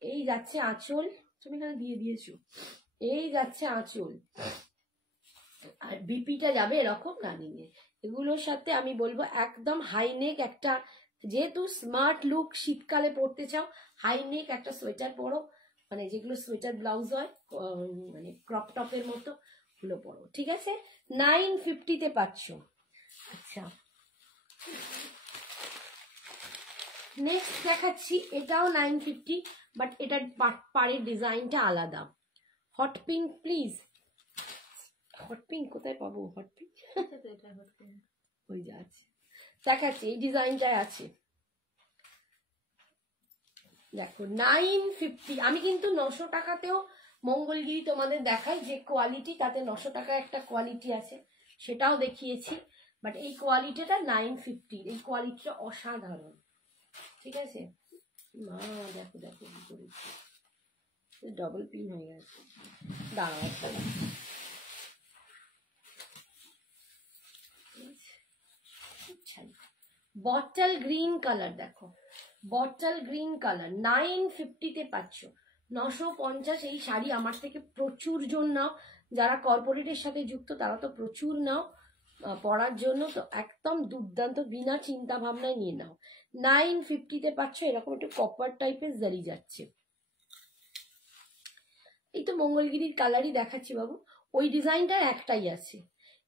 এই যাচ্ছে আঁচল, তুমি এখানে দিয়ে দিয়েছো, এই যাচ্ছে আঁচল, আর বিপিটা যাবে এরকম রানিংয়ে। এগুলোর সাথে আমি বলবো একদম হাইনেক একটা, যেহেতু স্মার্ট লুক শীতকালে পরতে চাও, হাইনেক একটা সোয়েটার পরো, মানে যেগুলো সোয়েটার ব্লাউজ হয় মানে ক্রপ টপের মতো, গুলো পরো, ঠিক আছে। 950-তে পাচ্ছ। আচ্ছা, নেক্সট দেখাচ্ছি, এটাও 950, বাট এটার পাড়ের ডিজাইনটা আলাদা। Hot pink please, hot pink কোথায় পাবো? হট পিঙ্ক ওই যে আছে, দেখাচ্ছি, এই ডিজাইনটাই আছে, দেখো 950। আমি কিন্তু 900 টাকাতেও মঙ্গলগিরি তোমাদের দেখাই, যে কোয়ালিটি তাতে 900 টাকা একটা কোয়ালিটি আছে, সেটাও দেখিয়েছি, বাট এই কোয়ালিটিটা 950, এই কোয়ালিটিটা অসাধারণ, ঠিক আছে। মা দেখো দেখো কি করেছি, ডবল পিন হয়ে গেছে, দাঁড়াও একটা, বটল গ্রিন কালার, দেখো বটল গ্রিন কালার 950-তে পাচ্ছ। 950 এই শাড়ি আমার থেকে প্রচুর জন নাও, যারা কর্পোরেটের সাথে যুক্ত তারা তো প্রচুর নাও পরার জন্য, তো একদম দুর্দান্ত, বিনা চিন্তা ভাবনায় নিয়ে নাও। 950-তে পাচ্ছ, এরকম একটু কপার টাইপের জারি যাচ্ছে। এই তো মঙ্গলগিরির কালারই দেখাচ্ছি বাবু, ওই ডিজাইনটা একটাই আছে।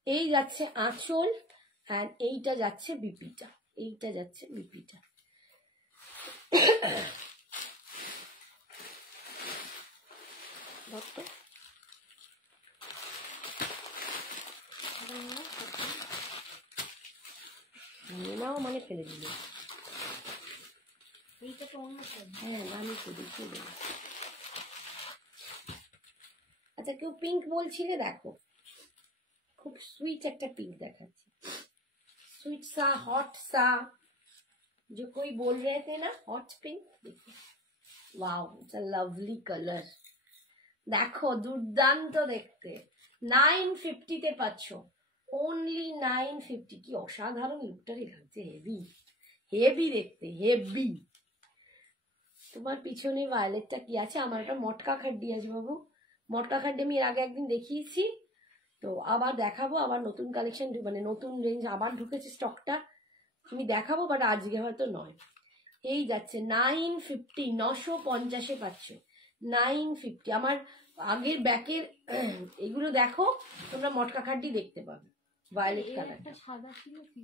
এই যাচ্ছে আঁচল, আর এইটা যাচ্ছে বিপিটা, এইটা যাচ্ছে বিপিটা। নিয়ে নাও মানে ফেলে দিল, এইটা তো অন্য শাড়ি। হ্যাঁ আমি তো দেখিয়ে দেবো। আচ্ছা, কেউ পিঙ্ক বলছিলে, দেখো খুব সুইট একটা পিঙ্ক দেখাচ্ছি, स्वीट सा हॉट सा, जो कोई बोल रहे थे ना हॉट पिंक, देखो wow it's a lovely colour, देखो दुर्दाন্ত দেখতে। 950-তে পাচ্ছ, অনলি 950। কি অসাধারণ লুকটারই লাগছে, হেভি হেভি দেখতে, হেভি। তোমার পিছনে ভায়োলেটটা কি আছে? আমার একটা মটকা খাড্ডি আছে বাবু, মটকা খাড্ডি আমি এর আগে একদিন দেখিয়েছি, তো আবার দেখাবো, আবার নতুন কালেকশন, মানে নতুন রেঞ্জ আবার ঢুকেছে স্টকটা, আমি দেখাবো, বাট আজকে হয়তো নয়। এই যাচ্ছে 950, 950-এ পাচ্ছে 950। আমার আগের ব্যাকের এগুলো দেখো, তোমরা মটকা খাড্ডি দেখতে পাবে, ভায়োলেট কালারটা সাদা ছিল কি,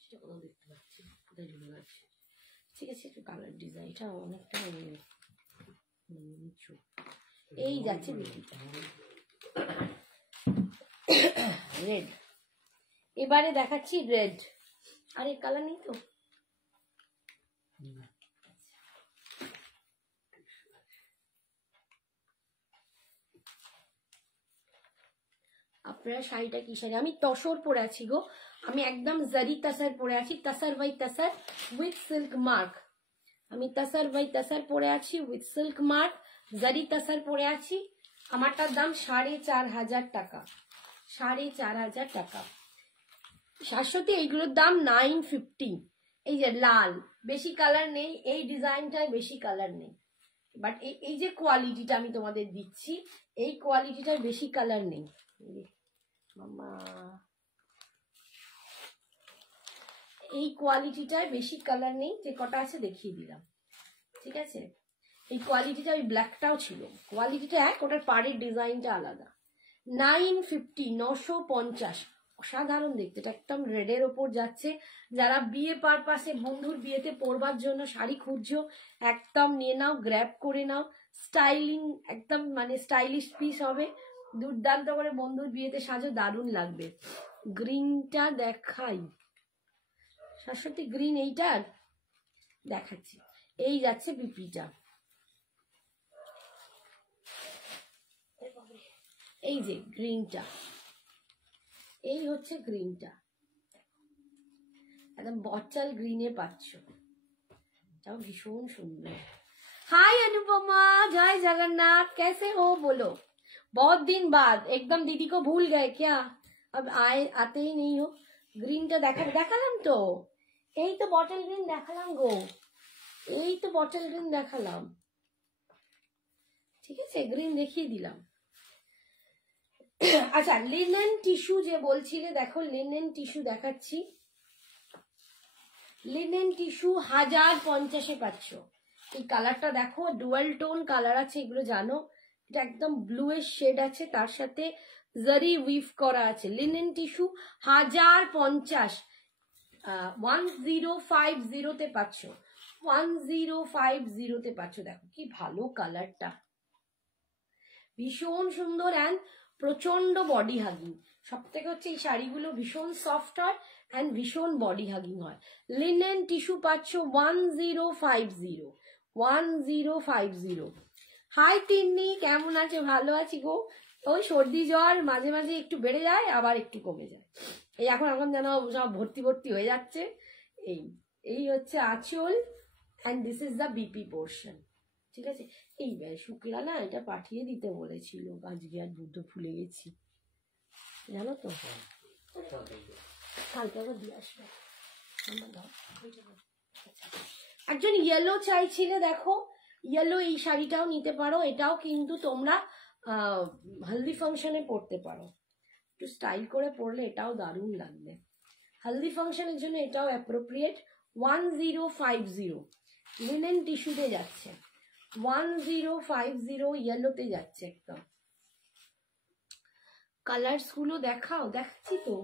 সেটা কোথাও দেখতে পাচ্ছি, কোথায় ঝুলে গেছে, ঠিক আছে। একটু কালার ডিজাইনটা অনেকটা নিচু। এই যাচ্ছে রেড, এবারে দেখাচ্ছি রেড। আরে কালার নেই তো, আপনারা শাড়িটা কি শাড়ি? আমি তসর পরে আছি গো, আমি একদম জারি তাসার পরে আছি, tussar by tussar with silk mark. আমি তাসার বাই তাসার পরে আছি উইথ সিল্ক মার্ক, জারি তাসার পরে আছি, আমারটার দাম 4,500 টাকা, 4,500 টাকা। শাশ্বতী এইগুলোর দাম 950। এই যে লাল, বেশি কালার নেই, এই ডিজাইনটায় বেশি কালার নেই, বাট এই যে কোয়ালিটিটা আমি তোমাদের দিচ্ছি, এই কোয়ালিটিটার বেশি কালার নেই। মামা, এই কোয়ালিটিটায় বেশি কালার নেই, যে কটা আছে দেখিয়ে দিলাম, ঠিক আছে। এই কোয়ালিটিটা, ওই ব্ল্যাকটাও ছিল, কোয়ালিটিটা এক, ওটার পাড়ের ডিজাইনটা আলাদা। 950, 950, অসাধারণ দেখতে। এটা একদম রেডের ওপর যাচ্ছে। যারা বিয়ে পারপাসে বন্ধুর বিয়েতে পরবার জন্য শাড়ি খুঁজছো, একদম নিয়ে নাও, গ্র্যাব করে নাও। স্টাইলিং, একদম মানে স্টাইলিশ পিস হবে, দুর্দান্ত করে বন্ধুর বিয়েতে সাজো, দারুণ লাগবে। গ্রিনটা দেখাই, শাশ্বতী গ্রিন এইটার দেখাচ্ছি। এই যাচ্ছে বিপিটা, এই যে গ্রিনটা, এই হচ্ছে গ্রিনটা, একদম বচাল গ্রিনে পাচ্ছ, এটাও ভীষণ সুন্দর। हाय अनुपमा, जय जगन्नाथ, कैसे हो बोलो? बहुत दिन बाद, एकदम दीदी को भूल गए क्या? अब आते ही नहीं हो। গ্রিনটা দেখালাম তো, এই তো বটল গ্রিন দেখালাম গো, এই তো বটল গ্রিন দেখালাম, ঠিক আছে, গ্রিন দেখিয়ে দিলাম। আচ্ছা, লিনেন টিস্যু যে বলছিলে, দেখো লিনেন টিস্যু দেখাচ্ছি। লিনেন টিস্যু 1050-এ পাচ্ছ। এই কালারটা দেখো, ডুয়াল টোন কালার আছে, এগুলো জানো। এটা একদম ব্লুয়ের শেড আছে, তার সাথে জারি উইভ করা আছে। লিনেন টিস্যু 1050, 1050-তে পাচ্ছ, 1050-তে পাচ্ছ। দেখো কি ভালো কালারটা, ভীষণ সুন্দর অ্যান্ড প্রচন্ড বডি হাগিং। সব থেকে হচ্ছে এই শাড়িগুলো ভীষণ সফট হয় অ্যান্ড ভীষণ বডি হাগিং হয়। লিনেন টিস্যু পাচ্ছ 1050, 1050। হাই তিন্নি, কেমন আছে? ভালো আছি গো। ওই সর্দি জ্বর মাঝে মাঝে একটু বেড়ে যায়, আবার একটু কমে যায়। এই এখন যেন সব ভর্তি ভর্তি হয়ে যাচ্ছে। এই হচ্ছে আঁচল, and this is the BP portion, ঠিক আছে। এই শুকিরা না, এটা পাঠিয়ে দিতে বলেছিল, আজকে আর দুধ ফুলে গেছি, জানো তো, কালকে আবার দিয়ে আসবে। একজন ইয়েলো চাইছিলে, দেখো ইয়েলো, এই শাড়িটাও নিতে পারো। এটাও কিন্তু তোমরা হলদি ফাংশনে পরতে পারো, একটু স্টাইল করে পরলে এটাও দারুণ লাগবে। হলদি ফাংশনের জন্য এটাও অ্যাপ্রোপ্রিয়েট। 1050 লিনেন টিস্যুতে যাচ্ছে, 1050 ইয়েলোতে যাচ্ছে একদম। কালার্স গুলো দেখাও, দেখাচ্ছি তো,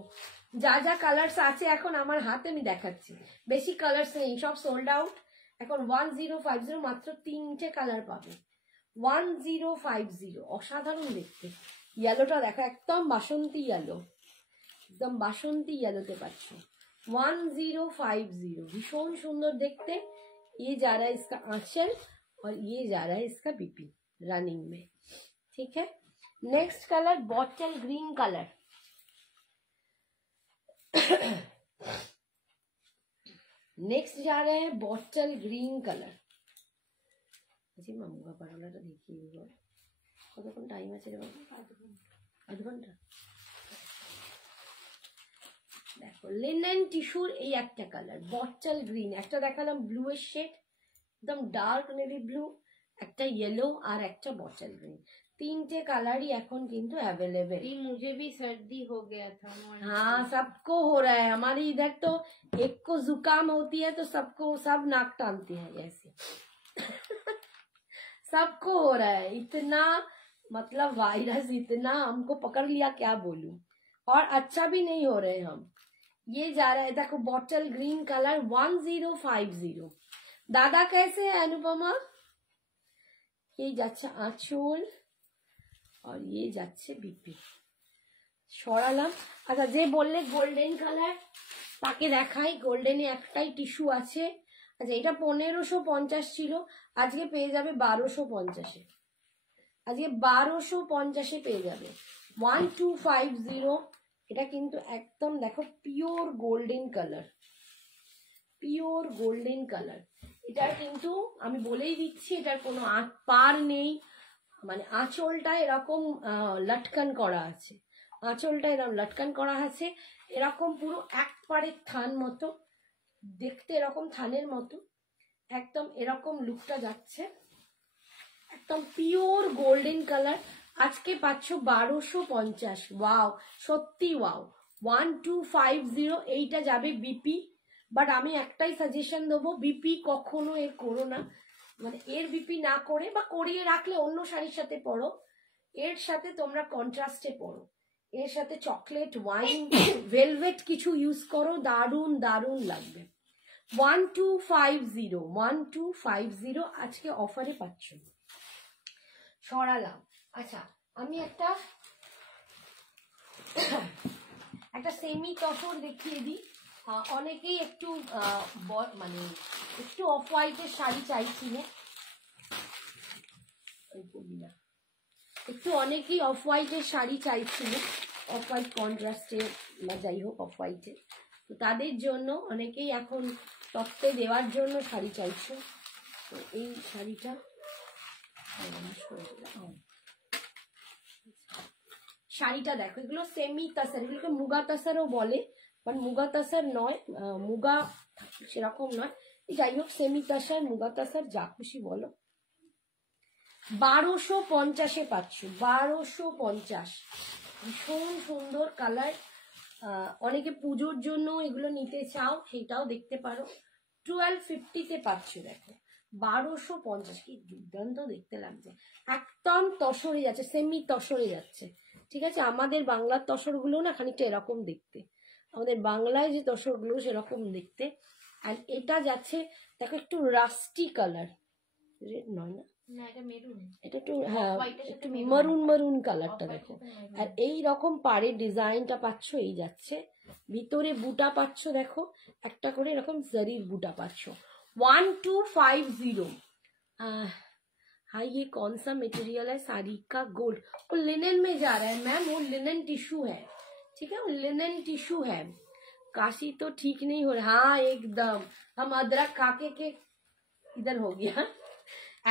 যা যা কালার্স আছে এখন আমার হাতে আমি দেখাচ্ছি। বেশি কালার্স নেই, সব সোল্ড আউট এখন। 1050 মাত্র 3টে কালার পাবে। 1050, অসাধারণ দেখতে। ইয়েলোটা দেখো, একদম বাসন্তী ইয়েলো, একদম বাসন্তী ইয়েলোতে পাচ্ছ। 1050, ভীষণ সুন্দর দেখতে। ये जा रहा है इसका आंचल और ये जा रहा है इसका बीपी रनिंग में, ठीक है। Next colour bottle green colour. Next जा रहे हैं बॉटल ग्रीन कलर। जी मामूगा परोलाটা দেখিয়ে দিব, কতক্ষণ টাইম আছে রে বাবা? আধ ঘন্টা। দেখো লিনেন টিস্যুর এই একটা কালার বটল গ্রিন, একটা দেখালাম ব্লু এর শেড, একদম ডার্ক নেভি ব্লু, একটা ইয়েলো আর একটা বটল গ্রিন। 3টে কালারই এখন কিন্তু अवेलेबल। मुझे भी सर्दी हो गया था। हाँ, सबको हो रहा है। हमारे इधर तो एक को जुकाम होती है तो सबको, सब नाक टानते हैं ऐसे। सबको हो रहा है, इतना मतलब वायरस इतना हमको पकड़ लिया, क्या बोलूं। और अच्छा भी नहीं हो रहे हम। ये जा रहा है, देखो बॉटल ग्रीन कलर 1050। दादा कैसे है अनुपमा? ये যাচ্ছে আঁচল আর ये যাচ্ছে বিপি। সরালাম। আচ্ছা, যে বললে গোল্ডেন কালার, তাকে দেখাই। গোল্ডেনে একটাই টিস্যু আছে। আচ্ছা, এটা 1550 ছিল, আজকে পেয়ে যাবে 1250-এ। আজকে 1250-এ পেয়ে যাবে। 1250। এটা কিন্তু একদম দেখো pure golden colour, pure golden colour. এটার কিন্তু আমি বলেই দিচ্ছি, এটার কোনো পার নেই, মানে আঁচলটা এরকম লটকান করা আছে, আঁচলটা এরকম লটকান করা আছে, এরকম পুরো এক পাড়ের থান মতো দেখতে, এরকম থানের মতো একদম এরকম লুকটা যাচ্ছে, একদম পিওর গোল্ডেন কালার। আজকে পাচ্ছ 1250। ওয়াও, সত্যি ওয়াও। 1250 এইটা যাবে বিপি। বাট আমি একটাই সাজেশন দেবো, বিপি কখনো এর করো না, মানে এর বিপি না করে বা করিয়ে রাখলে অন্য শাড়ির সাথে পরো, এর সাথে তোমরা কন্ট্রাস্টে পরো, এর সাথে চকলেট ওয়াইন ভেলভেট কিছু ইউজ করো, দারুণ দারুণ লাগবে। 1250 1250 আজকে অফারে পাচ্ছ। সরালাম। আচ্ছা, আমি একটা সেমি তসর দেখিয়ে দিই। অনেকেই একটু মানে একটু অফ হোয়াইটের শাড়ি চাইছিলেন, একটু অনেকেই অফ হোয়াইটের শাড়ি চাইছিলেন, অফ হোয়াইট কন্ট্রাস্টে বা যাই হোক অফ হোয়াইটে, তো তাদের জন্য অনেকেই এখন তত্ত্বে দেওয়ার জন্য শাড়ি চাইছো। তো এই শাড়িটা শাড়িটা দেখো, এগুলো সেমি তাসার, এগুলোকে মুগা তাসারও বলে, বাট মুগা তাসার নয়, মুগা সেরকম নয়, যাই হোক সেমি তাসার মুগা তাসার যা খুশি বলো। 1250 পাচ্ছ, 1250। ভীষণ সুন্দর কালার। অনেকে পুজোর জন্য এগুলো নিতে চাও, সেটাও দেখতে পারো। 1250 পাচ্ছ, দেখো 1250, কি দুর্দান্ত দেখতে লাগছে, একদম তসরে যাচ্ছে, সেমি তসরে যাচ্ছে। ঠিক আছে, আমাদের বাংলার তসরগুলো না খানিকটা এরকম দেখতে, আমাদের বাংলায় যে তসরগুলো সেরকম দেখতে। আর এটা যাচ্ছে দেখো একটু রাস্টি কালার, রেড নয় না, এটা একটু হ্যাঁ একটু মারুন মারুন কালারটা দেখো। আর এই রকম পাড়ের ডিজাইনটা পাচ্ছ, এই যাচ্ছে ভিতরে বুটা পাচ্ছ, দেখো একটা করে এরকম জারির বুটা পাচ্ছ। 1250। हाँ, ये कौन सा मटेरियल है? साड़ी का गोल्ड। वो लिनन में जा रहा है मैम, वो लिनन टिश्यू है, ठीक है, वो लिनन टिश्यू है। काशी तो ठीक नहीं हो रहा, हाँ एकदम, हम अदरक खाके के इधर हो गया,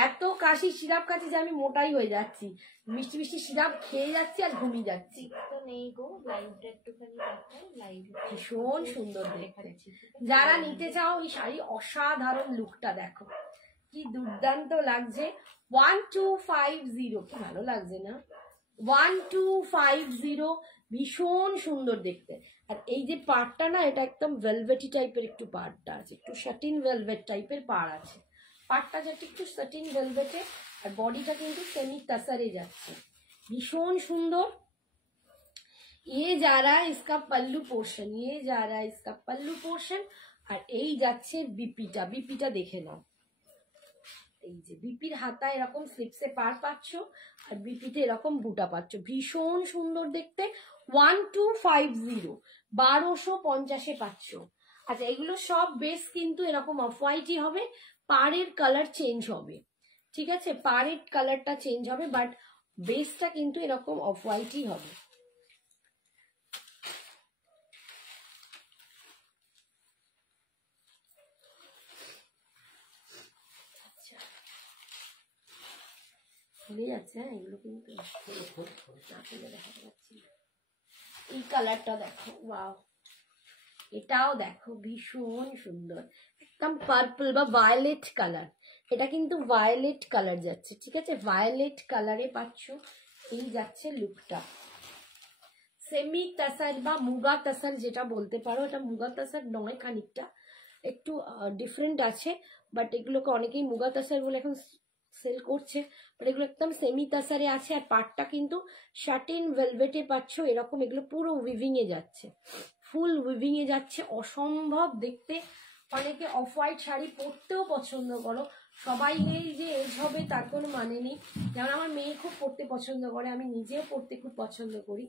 এত কাশি সিরাপ খাচ্ছি যে আমি মোটাই হয়ে যাচ্ছি, মিষ্টি মিষ্টি সিরাপ খেয়ে যাচ্ছি আর ঘুমিয়ে যাচ্ছি। তো নেই গো, লাইভটা একটুখানি দেখো, লাইভ ভীষণ সুন্দর দেখতে। যারা নিতে চাও এই শাড়ি, অসাধারণ লুকটা দেখো, কি দুর্দান্ত লাগছে। 1250, কি ভালো লাগছে না? 1250, ভীষণ সুন্দর দেখতে। আর এই যে পাড়টা না, এটা একদম ভেলভেটি টাইপের একটু পাড়টা আছে, একটু শাটিন ভেলভেট টাইপের পাড় আছে, পাড়টা যাচ্ছে একটু শাটিন ভেলভেটে, আর বডিটা কিন্তু সেমি তাসারে যাচ্ছে, ভীষণ সুন্দর। ये जा रहा है इसका पल्लू पोर्शन, ये जा रहा है इसका पल्लू पोर्शन। আর এই যাচ্ছে বিপিটা, বিপিটা দেখে নাও, এই যে বিপির হাতা এরকম স্লিপসে পার পাচ্ছ, আর বিপিতে এরকম বুটা পাচ্ছ, ভীষণ সুন্দর দেখতে। 1250, 1250 পাচ্ছ। আচ্ছা, এগুলো সব বেস কিন্তু এরকম অফ হোয়াইটই হবে, পাড়ের কালার চেঞ্জ হবে, ঠিক আছে, পাড়ের কালারটা চেঞ্জ হবে, বাট বেসটা কিন্তু এরকম অফ হোয়াইটই হবে। খুলে যাচ্ছে, হ্যাঁ এগুলো কিন্তু দেখা যাচ্ছে। এই কালারটা দেখো, ওয়াও, এটাও দেখো ভীষণ সুন্দর, একদম পার্পল বা ভায়োলেট কালার, এটা কিন্তু ভায়োলেট কালার যাচ্ছে, ঠিক আছে, ভায়োলেট কালারে পাচ্ছ। এই যাচ্ছে লুকটা, সেমি তাসার বা মুগা তাসার যেটা বলতে পারো, এটা মুগা তাসার নয়, খানিকটা একটু ডিফারেন্ট আছে, বাট এগুলোকে অনেকেই মুগা তাসার বলে এখন সেল করছে, বাট এগুলো একদম সেমি তাসারে আছে। আর পাটটা কিন্তু শাটিন ভেলভেটে পাচ্ছ এরকম, এগুলো পুরো উইভিং এ যাচ্ছে, ফুল উইভিং এ যাচ্ছে, অসম্ভব দেখতে। অনেকে অফ হোয়াইট শাড়ি পরতেও পছন্দ করো, সবাই এই যে এজ হবে তার কোনো মানে নেই, যেমন আমার মেয়ে খুব পরতে পছন্দ করে, আমি নিজেও পরতে খুব পছন্দ করি,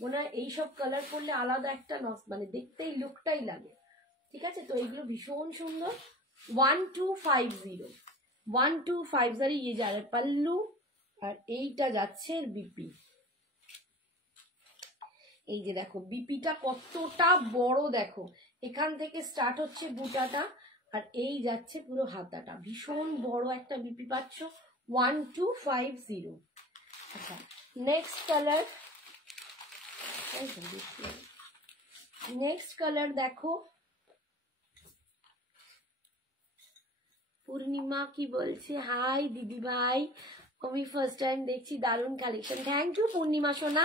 মনে হয় এইসব কালার করলে আলাদা একটা মানে দেখতেই লুকটাই লাগে, ঠিক আছে। তো এইগুলো ভীষণ সুন্দর। 1250, 1250 ये जा रहा है पल्लू, আর এইটা যাচ্ছে বিপি। এই যে দেখো বিপিটা কতটা বড় দেখো, এখান থেকে স্টার্ট হচ্ছে বুটাটা, আর এই যাচ্ছে পুরো হাতাটা, ভীষণ বড় একটা বিপি পাচ্ছ। 1250, अच्छा नेक्स्ट कलर, नेक्स्ट कलर देखो পূর্ণিমা কি বলছে, হাই দিদি ভাই, আমি ফার্স্ট টাইম দেখছি, দারুণ কালেকশন। থ্যাংক ইউ পূর্ণিমা সোনা,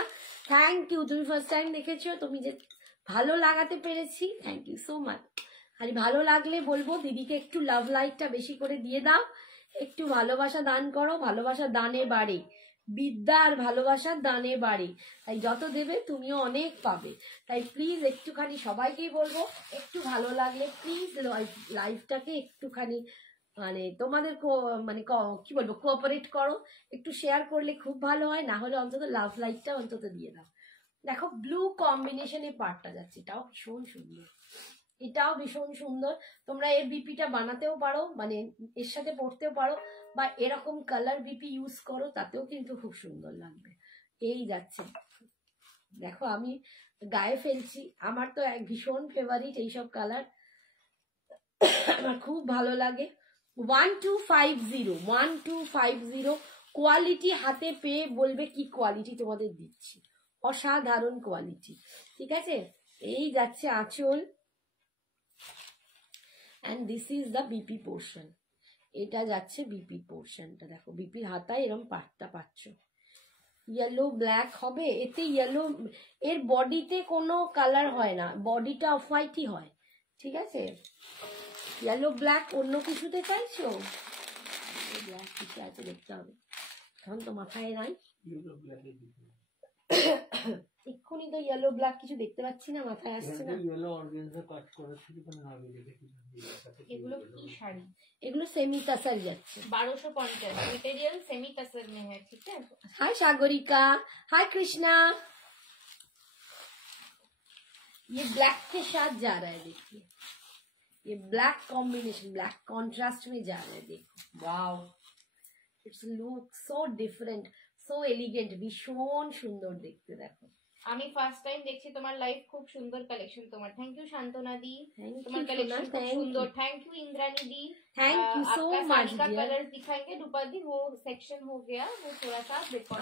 থ্যাংক ইউ, তুমি ফার্স্ট টাইম দেখেছো, তুমি যে ভালো লাগাতে পেরেছি, থ্যাংক ইউ সো মাচ। আর ভালো লাগলে বলবো দিদিকে একটু লাভ লাইকটা বেশি করে দিয়ে দাও, একটু ভালোবাসা দান করো, ভালোবাসা দানে বাড়ে, বিদ্যা আর ভালোবাসার দানে বাড়ে, তাই যত দেবে তুমিও অনেক পাবে। তাই প্লিজ একটুখানি সবাইকেই বলবো, একটু ভালো লাগলে প্লিজ লাইফটাকে একটুখানি মানে তোমাদের মানে কি বলবো কোঅপারেট করো, একটু শেয়ার করলে খুব ভালো হয়, না হলে অন্তত লাভ লাইকটা অন্তত দিয়ে দাও। দেখো ব্লু কম্বিনেশনে পার্টটা যাচ্ছে, এটাও ভীষণ সুন্দর, এটাও ভীষণ সুন্দর। তোমরা এর বিপিটা বানাতেও পারো, মানে এর সাথে পড়তেও পারো, বা এরকম কালার বিপি ইউজ করো, তাতেও কিন্তু খুব সুন্দর লাগবে। এই যাচ্ছে, দেখো আমি গায়ে ফেলছি, আমার তো এক ভীষণ ফেভারিট এইসব কালার, আমার খুব ভালো লাগে। 1250 কোয়ালিটি হাতে পেয়ে বলবে কি কোয়ালিটি তোমাদের দিচ্ছি, অসাধারণ কোয়ালিটি, ঠিক আছে। এই যাচ্ছে আঁচল, and this is the BP portion, এটা যাচ্ছে বিপি পোর্শনটা, দেখো বিপির হাতায় এরকম পাটটা পাচ্ছ, ইয়েলো ব্ল্যাক হবে, এতে ইয়েলো, এর বডিতে কোনো কালার হয় না, বডিটা অফ হোয়াইটই হয়, ঠিক আছে। ইয়েলো ব্ল্যাক অন্য কিছুতে চাইছো, ব্ল্যাক কিছু আছে দেখতে হবে, এখন তো মাথায় নাই, এক্ষুনি তো ইয়েলো ব্ল্যাক কিছু দেখতে পাচ্ছি না, মাথায় আসছে না। এগুলো কি শাড়ি? এগুলো সেমি তাসার যাচ্ছে, 1250 मटेरियल सेमी तसर में है, ठीक है। हाय सागरिका, हाय कृष्णा, ये ब्लैक के साथ जा रहा है, देखिए ये ब्लैक कॉम्बिनेशन, ब्लैक कॉन्ट्रास्ट में जा रहा है, देखो wow, it's look so different, so elegant, भीषण सुंदर देखते, देखो আমি ফার্স্ট টাইম দেখছি তোমার লাইভ, খুব সুন্দর কালেকশন তোমার। Thank you Shantana di, Thank তোমার you, কালেকশন Shona, খুব thank সুন্দর। you. Thank you Indrani di, Thank you so आपका much, साड़ी का dear. कलर्स दिखाएंगे रूपा दी, वो सेक्शन हो गया, वो थोड़ा सा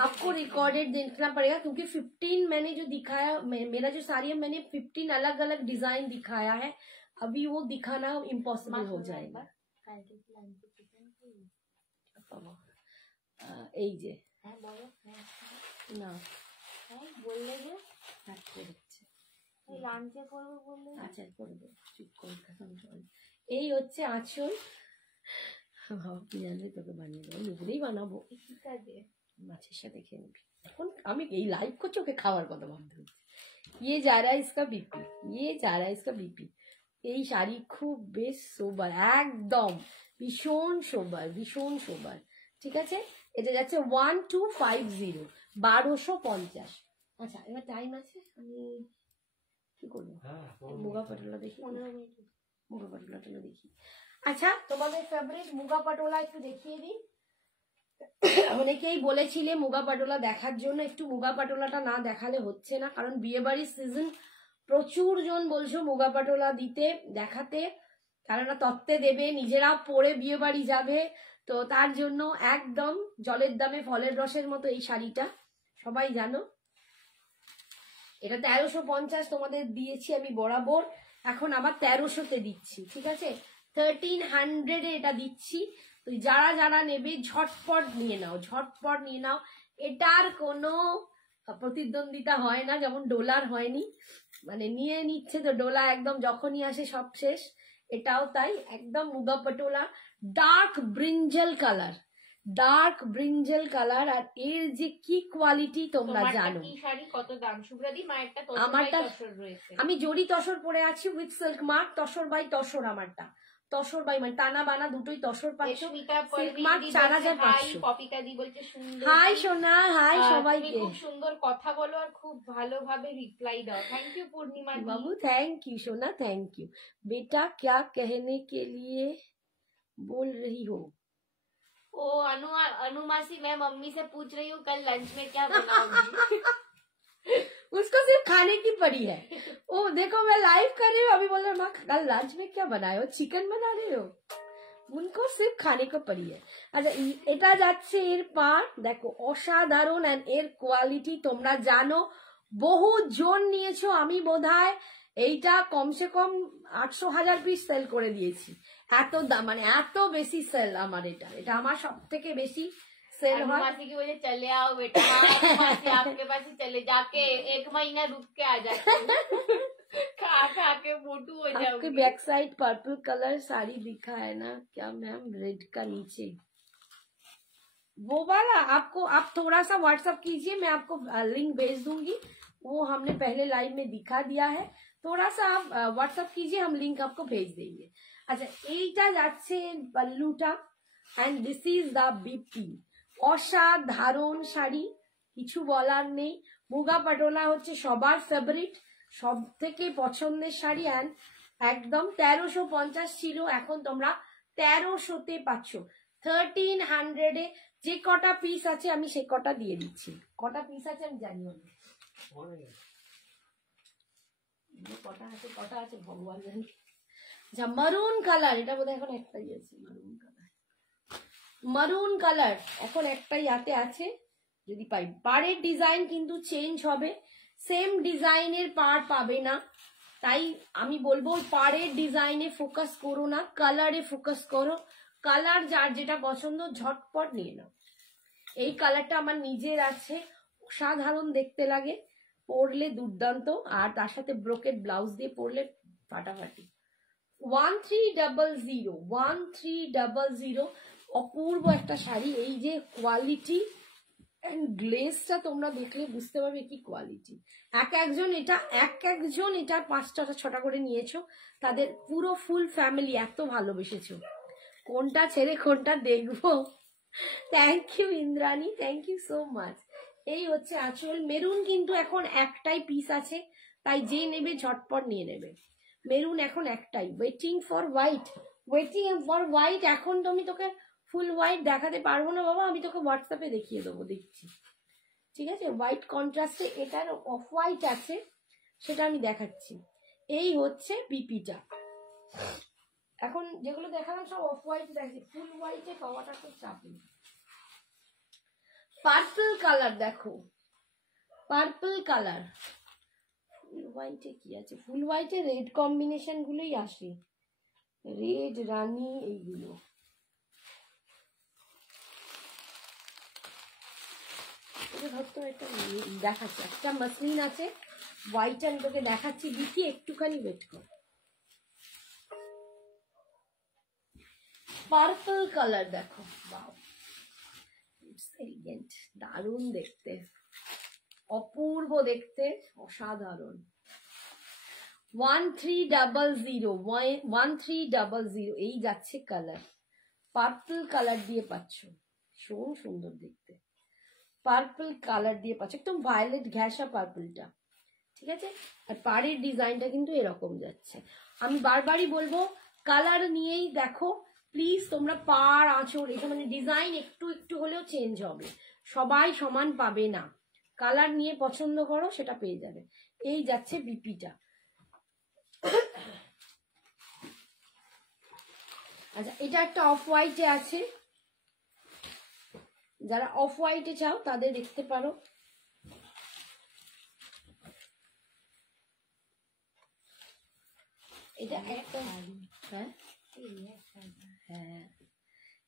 आपको रिकॉर्डेड देखना पड़ेगा, क्योंकि 15 मैंने जो दिखाया, मेरा जो साड़ी है मैंने 15 अलग अलग डिजाइन दिखाया है, अभी वो दिखाना इम्पॉसिबल हो जाएगा। এই যে না বললে যে আচ্ছা লাঞ্চে করবো বললে, আচ্ছা করবো, চুপ করে থাকুন চল। এই হচ্ছে আঁচল, কি জানবে তোকে বানিয়ে দেবো, নিজেই বানাবো, ঠিক আছে মাছের সাথে খেয়ে নিবি। এখন আমি এই লাইভ করছি, ওকে খাওয়ার কথা ভাবতে হচ্ছে। ये जा रहा है इसका बीपी, ये जा रहा है इसका बीपी। এই শাড়ি খুব বেশ সোবার, একদম ভীষণ সোবার, ভীষণ সোবার, ঠিক আছে। এটা যাচ্ছে 1250, 1250। আচ্ছা এবার টাইম আছে, আমি কি করবো, মুগা পাটোলা দেখি, 15 মিনিট মুগা পাটোলাটা দেখি। আচ্ছা তোমাদের ফেভারিট মুগা পাটোলা একটু দেখিয়ে দিই। অনেকেই বলেছিলে মুগা পাটোলা দেখার জন্য, একটু মুগা পাটোলাটা না দেখালে হচ্ছে না, কারণ বিয়ে বাড়ির সিজন, প্রচুর জন বলছো মুগা পাটোলা দিতে দেখাতে, তারা তত্ত্বে দেবে, নিজেরাও পরে বিয়ে বাড়ি যাবে, তো তার জন্য একদম জলের দামে ফলের রসের মতো এই শাড়িটা, সবাই জানো। এটা 1350 তোমাদের দিয়েছি আমি বরাবর, এখন আবার 1300-তে দিচ্ছি, ঠিক আছে, 1300-এ এটা দিচ্ছি। তো যারা যারা নেবে ঝটপট নিয়ে নাও, ঝটপট নিয়ে নাও, এটার কোনো প্রতিদ্বন্দ্বিতা হয় না, যেমন ডোলার হয়নি, মানে নিয়ে নিচ্ছে তো ডোলা একদম যখনই আসে সব শেষ, এটাও তাই, একদম muga patola, dark brinjal colour, dark brinjal colour, আর এর যে কি কোয়ালিটি তোমরা জানো। কি শাড়ি কত দাম শুভ্রাদি? মায়েরটা আমারটা তসর রয়েছে, আমি জরি তসর পরে আছি with silk mark, tussar by tussar, আমারটা তসর বাই মানে টানা বানা দুটোই তসর পাচ্ছ, সিল্ক মার্ক 4500। পপিতা দি বলছে সুন্দর, হাই সোনা, হাই সবাইকে, খুব সুন্দর কথা বলো আর খুব ভালোভাবে রিপ্লাই দাও। থ্যাংক ইউ পূর্ণিমা बाबू, थैंक यू सोना, थैंक यू। बेटा क्या कहने के लिए बोल रही हो? ओ अनुमासी, मैं मम्मी से पूछ रही हूँ कल लंच में क्या बनाऊंगी। उसको सिर्फ खाने की पड़ी है। ओ देखो मैं लाइव कर रही हूँ, अभी बोल रहे माँ कल लंच में क्या बनाए हो, चिकन बना रहे हो, उनको सिर्फ खाने को पड़ी है। আচ্ছা এটা যাচ্ছে এর পার, দেখো অসাধারণ, এন্ড এর কোয়ালিটি তোমরা জানো, বহু জন নিয়েছো, আমি বোধহয় এইটা কমসে কম 800,000 পিস সেল করে দিয়েছি। এত দাম, মানে এত বেশি সেল আমার, এটা আমার সব থেকে বেশি सेल अनु मासी की वजह चले आओ बेटा, मासी आपके पास ही चले जाके 1 महीना रुक के आ जाते खा खा के मोटू हो आपके जाओगे। Back side purple colour sari दिखा है ना क्या मैम, रेड का नीचे वो वाला आपको, आप थोड़ा सा व्हाट्सअप कीजिए, मैं आपको लिंक भेज दूंगी, वो हमने पहले लाइव में दिखा दिया है, थोड़ा सा आप व्हाट्सअप कीजिए, हम लिंक आपको भेज देंगे। अच्छा এইটা যাচ্ছে পল্লুটা, and this is the BP, অসাধারণ শাড়ি, কিছু বলার নেই। মুগা পাটোলা হচ্ছে সবার ফেভারিট, সব থেকে পছন্দের শাড়ি, এন্ড একদম 1350 ছিল, এখন তোমরা 1300-তে পাচ্ছ। 1300-এ যে কটা পিস আছে আমি সে কটা দিয়ে দিচ্ছি। কটা পিস আছে আমি জানি না, কটা আছে ভগবান জানি। আচ্ছা মারুন কালার, এটা বোধহয় এখন একটাই আছে, মারুন কালার এখন একটাই হাতে আছে, যদি পাই। পাড়ের ডিজাইন কিন্তু চেঞ্জ হবে, সেম ডিজাইনের পাড় পাবে না, তাই আমি বলবো পাড়ের ডিজাইনে ফোকাস করো না, কালারে ফোকাস করো। কালার যার যেটা পছন্দ ঝটপট নিয়ে নাও। এই কালারটা আমার নিজের আছে, অসাধারণ দেখতে লাগে, পরলে দুর্দান্ত, আর তার সাথে ব্রোকেট ব্লাউজ দিয়ে পরলে ফাটাফাটি। 1300 অপূর্ব একটা শাড়ি। এই যে কোয়ালিটি এন্ড গ্লেজটা তোমরা দেখলে বুঝতে পারবে কি কোয়ালিটি। একজন এটা 5টা 6টা করে নিয়েছো, তাদের পুরো ফুল ফ্যামিলি এত ভালোবেসেছো, কোনটা ছেড়ে কোনটা দেখবো। Thank you Indrani, thank you so much. এই হচ্ছে আঁচল। মেরুন কিন্তু এখন একটাই পিস আছে, তাই যে নেবে ঝটপট নিয়ে নেবে। মেরুন এখন একটাই, ওয়েটিং ফর হোয়াইট। এখন তো আমি তোকে ফুল হোয়াইট দেখাতে পারবো না বাবা, আমি তোকে হোয়াটসঅ্যাপে দেখিয়ে দেবো, দেখছি ঠিক আছে। হোয়াইট কন্ট্রাস্টে এটার অফ হোয়াইট আছে, সেটা আমি দেখাচ্ছি। এই হচ্ছে বিপিটা, এখন যেগুলো দেখালাম সব অফ হোয়াইট দেখছি, ফুল হোয়াইটে পাওয়াটা খুব চাপ নেই। পার্পল কালার দেখো, পার্পল কালার, ফুল হোয়াইটে কি আছে, ফুল হোয়াইটে রেড কম্বিনেশন গুলোই আসে, রেড রানী এইগুলো। ধরতো একটা দেখাচ্ছি, একটা মাসলিন আছে হোয়াইট, আমি তোকে দেখাচ্ছি, দিচ্ছি একটুখানি ওয়েট কর। পার্পল কালার দেখো, বাও এলিগেন্ট, দারুণ দেখতে, অপূর্ব দেখতে, অসাধারণ। 1300 এই যাচ্ছে কালার, পার্পল কালার দিয়ে পাচ্ছ, ভীষণ সুন্দর দেখতে, পার্পল কালার দিয়ে পাচ্ছ, একদম ভায়োলেট ঘ্যাসা পার্পলটা, ঠিক আছে। আর পাড়ের ডিজাইনটা কিন্তু এরকম যাচ্ছে। আমি বারবারই বলবো কালার নিয়েই দেখো প্লিজ, তোমরা পাড় আঁচড় এটা মানে ডিজাইন একটু একটু হলেও চেঞ্জ হবে, সবাই সমান পাবে না, কালার নিয়ে পছন্দ করো সেটা পেয়ে যাবে। এই যাচ্ছে বিপিটা। আচ্ছা এটা একটা অফ হোয়াইটে আছে, যারা অফ হোয়াইটে চাও তাদের দেখতে পারো। এটা একটা, হ্যাঁ হ্যাঁ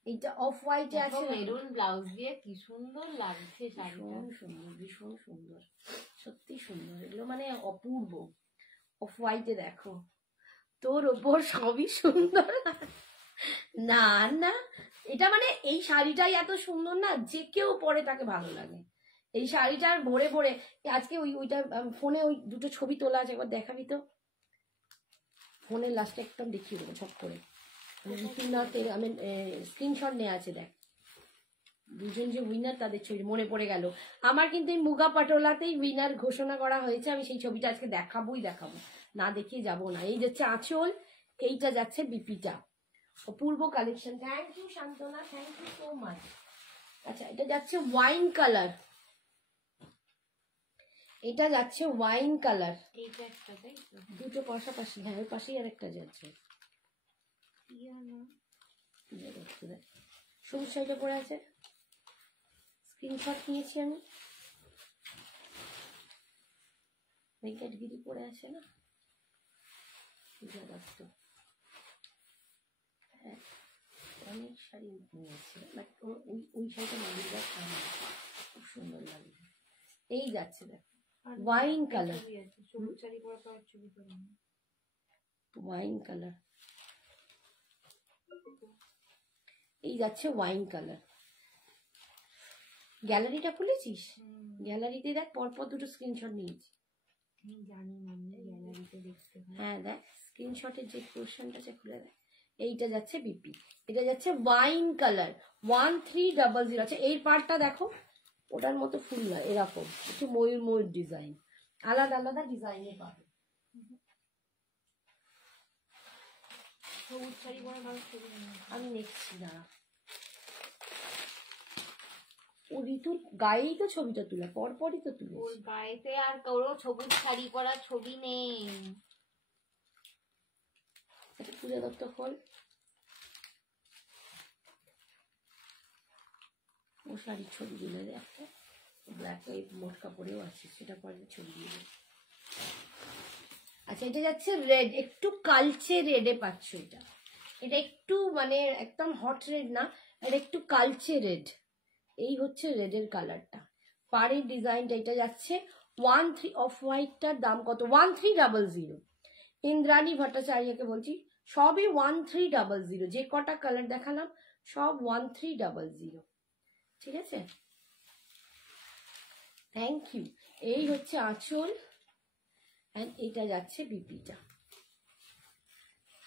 এটা অফ হোয়াইটে আছে, মেরুন ব্লাউজ দিয়ে কি সুন্দর লাগছে শাড়িটা, সুন্দর, ভীষণ সুন্দর, সত্যি সুন্দর, এগুলো মানে অপূর্ব। অফ হোয়াইটে দেখো, তোর ওপর সবই সুন্দর। না না, এটা মানে এই শাড়িটাই এত সুন্দর না, যে কেউ পরে তাকে ভালো লাগে। এই শাড়িটার ভরে ভরে আজকে ওইটা ফোনে ওই দুটো ছবি তোলা আছে, একবার দেখাবি তো, ফোনের লাস্টে একদম দেখিয়ে দেবো ছক করে, আমি স্ক্রিনশট নেওয়া আছে, দেখ দুজন যে উইনার তাদের ছবি মনে পড়ে গেল আমার, কিন্তু এই মুগা পাটোলাতেই উইনার ঘোষণা করা হয়েছে, আমি সেই ছবিটা আজকে দেখাবো, না দেখিয়ে যাবো না। এই যাচ্ছে আঁচল, এইটা যাচ্ছে বিপিটা, অপূর্ব collection. Thank you Shantana, thank you so much. আচ্ছা এটা যাচ্ছে ওয়াইন কালার, এটা যাচ্ছে ওয়াইন কালার, দুটো পাশাপাশি, হ্যাঁ ওই পাশেই আর একটা যাচ্ছে, সবুজ শাড়িটা পরে আছে, স্ক্রিনশট নিয়েছি আমি। ভেঙ্কটগিরি পরে আছে না, পূজা দত্ত। হ্যাঁ, অনেক শাড়ি নিয়েছে, বাট ওই শাড়িটা মন্দিরটা খুব সুন্দর লাগে। এই যাচ্ছে দেখো, ওয়াইন কালার, সবুজ শাড়ি পরে পর ছবি করে ওয়াইন কালার, এই যাচ্ছে ওয়াইন কালার। গ্যালারিটা খুলেছিস? গ্যালারিতে দেখ, পরপর দুটো স্ক্রিনশট নিয়েছি। জানি মাম্মি গ্যালারিতে দেখতে। হ্যাঁ দেখ, স্ক্রিনশটের যে পোর্শনটা আছে খুলে দেখ। এইটা যাচ্ছে বিপি, এটা যাচ্ছে ওয়াইন কালার 1300। আচ্ছা এই পার্টটা দেখো, ওটার মতো ফুল নয়, এরকম একটু ময়ূর ময়ূর ডিজাইন, আলাদা আলাদা ডিজাইনে পাবে। সবুজ শাড়ি পরে ভালো ছবি আমি দেখছি না, ও ঋতুর গায়েই তো ছবিটা তুলে, পরপরই তো তুলে। ওর গায়েতে আর কারো সবুজ শাড়ি পরা ছবি নেই। পূজা দত্ত ফল, ও শাড়ির ছবি দিলে একটা ব্ল্যাক হোয়াইট মোট কাপড়েও আছে, সেটা পরে ছবি দিয়ে। আচ্ছা এটা যাচ্ছে রেড, একটু কালচে রেডে পাচ্ছ এটা। এটা একটু মানে একদম হট রেড না, এটা একটু কালচে রেড। এই হচ্ছে রেডের কালারটা, পাড়ের ডিজাইনটা। এটা যাচ্ছে 13। অফ হোয়াইটটার দাম কত? 1300। ইন্দ্রাণী ভট্টাচার্যকে বলছি, সবই 1300। যে কটা কালার দেখালাম সব 1300। ঠিক আছে, থ্যাংক ইউ। এই হচ্ছে আঁচল, এন্ড এটা যাচ্ছে বিপিটা।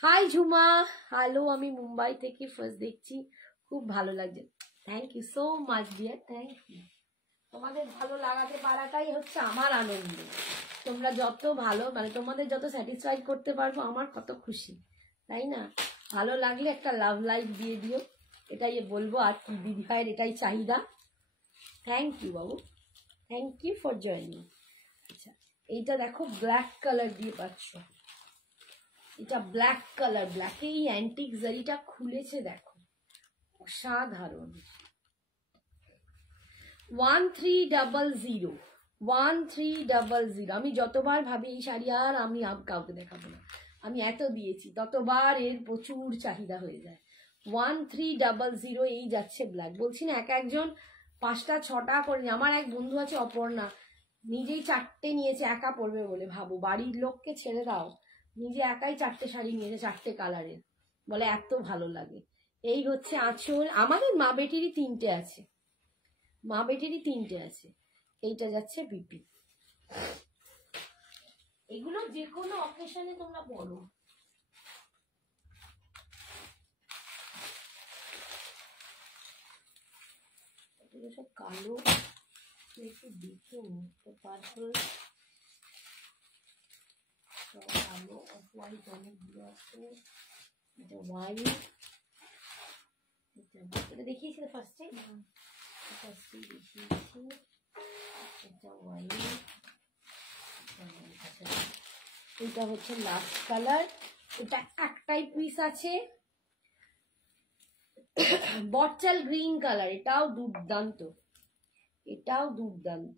হাই ঝুমা, হ্যালো, আমি মুম্বাই থেকে ফার্স্ট দেখছি, খুব ভালো লাগছে। Thank you so much dear, thank you. তোমাদের ভালো লাগাতে পারাটাই হচ্ছে আমার আনন্দ। তোমরা যত ভালো, মানে তোমাদের যত স্যাটিসফাইড করতে পারবো আমার কত খুশি, তাই না? ভালো লাগলে একটা লাভ লাইক দিয়ে দিও, এটাই বলবো। আর কি, দিদি ভাইয়ের এটাই চাহিদা। থ্যাংক ইউ বাবু, থ্যাংক ইউ ফর জয়নিং। আচ্ছা এইটা দেখো, ব্ল্যাক কালার দিয়ে পাচ্ছ, এটা ব্ল্যাক কালার, ব্ল্যাকে এই অ্যান্টিক জারিটা খুলেছে দেখো, অসাধারণ। 1300, 1300। আমি যতবার ভাবি এই শাড়ি আর আমি কাউকে দেখাবো না, আমি এত দিয়েছি, ততবার এর প্রচুর চাহিদা হয়ে যায়। 1300। এই যাচ্ছে ব্ল্যাক। বলছি না, এক একজন 5টা 6টা করে। আমার এক বন্ধু আছে অপর্ণা, নিজেই 4টে নিয়েছে একা পরবে বলে। ভাবো, বাড়ির লোককে ছেড়ে দাও, নিজে একাই 4টে শাড়ি নিয়েছে, 4টে কালারের, বলে এত ভালো লাগে। এই হচ্ছে আঁচল। আমাদের মা বেটিরই 3টে আছে, মা বেটিরই 3টে আছে। এইটা যাচ্ছে বিপি। এগুলো যে কোনো অকেশনে তোমরা পরো। এগুলো সব কালো, একটু দেখে নি তো, পার্পল সব কালো, অফ হোয়াইট অনেকগুলো আছে। এটা হোয়াইট, এটা দেখিয়েছিল ফার্স্টে, দেখিয়েছি। এটা হোয়াইট, এটা হচ্ছে লাস্ট কালার। এটা একটাই পিস আছে, বটল গ্রিন কালার। এটাও দুর্দান্ত, এটাও দুর্দান্ত।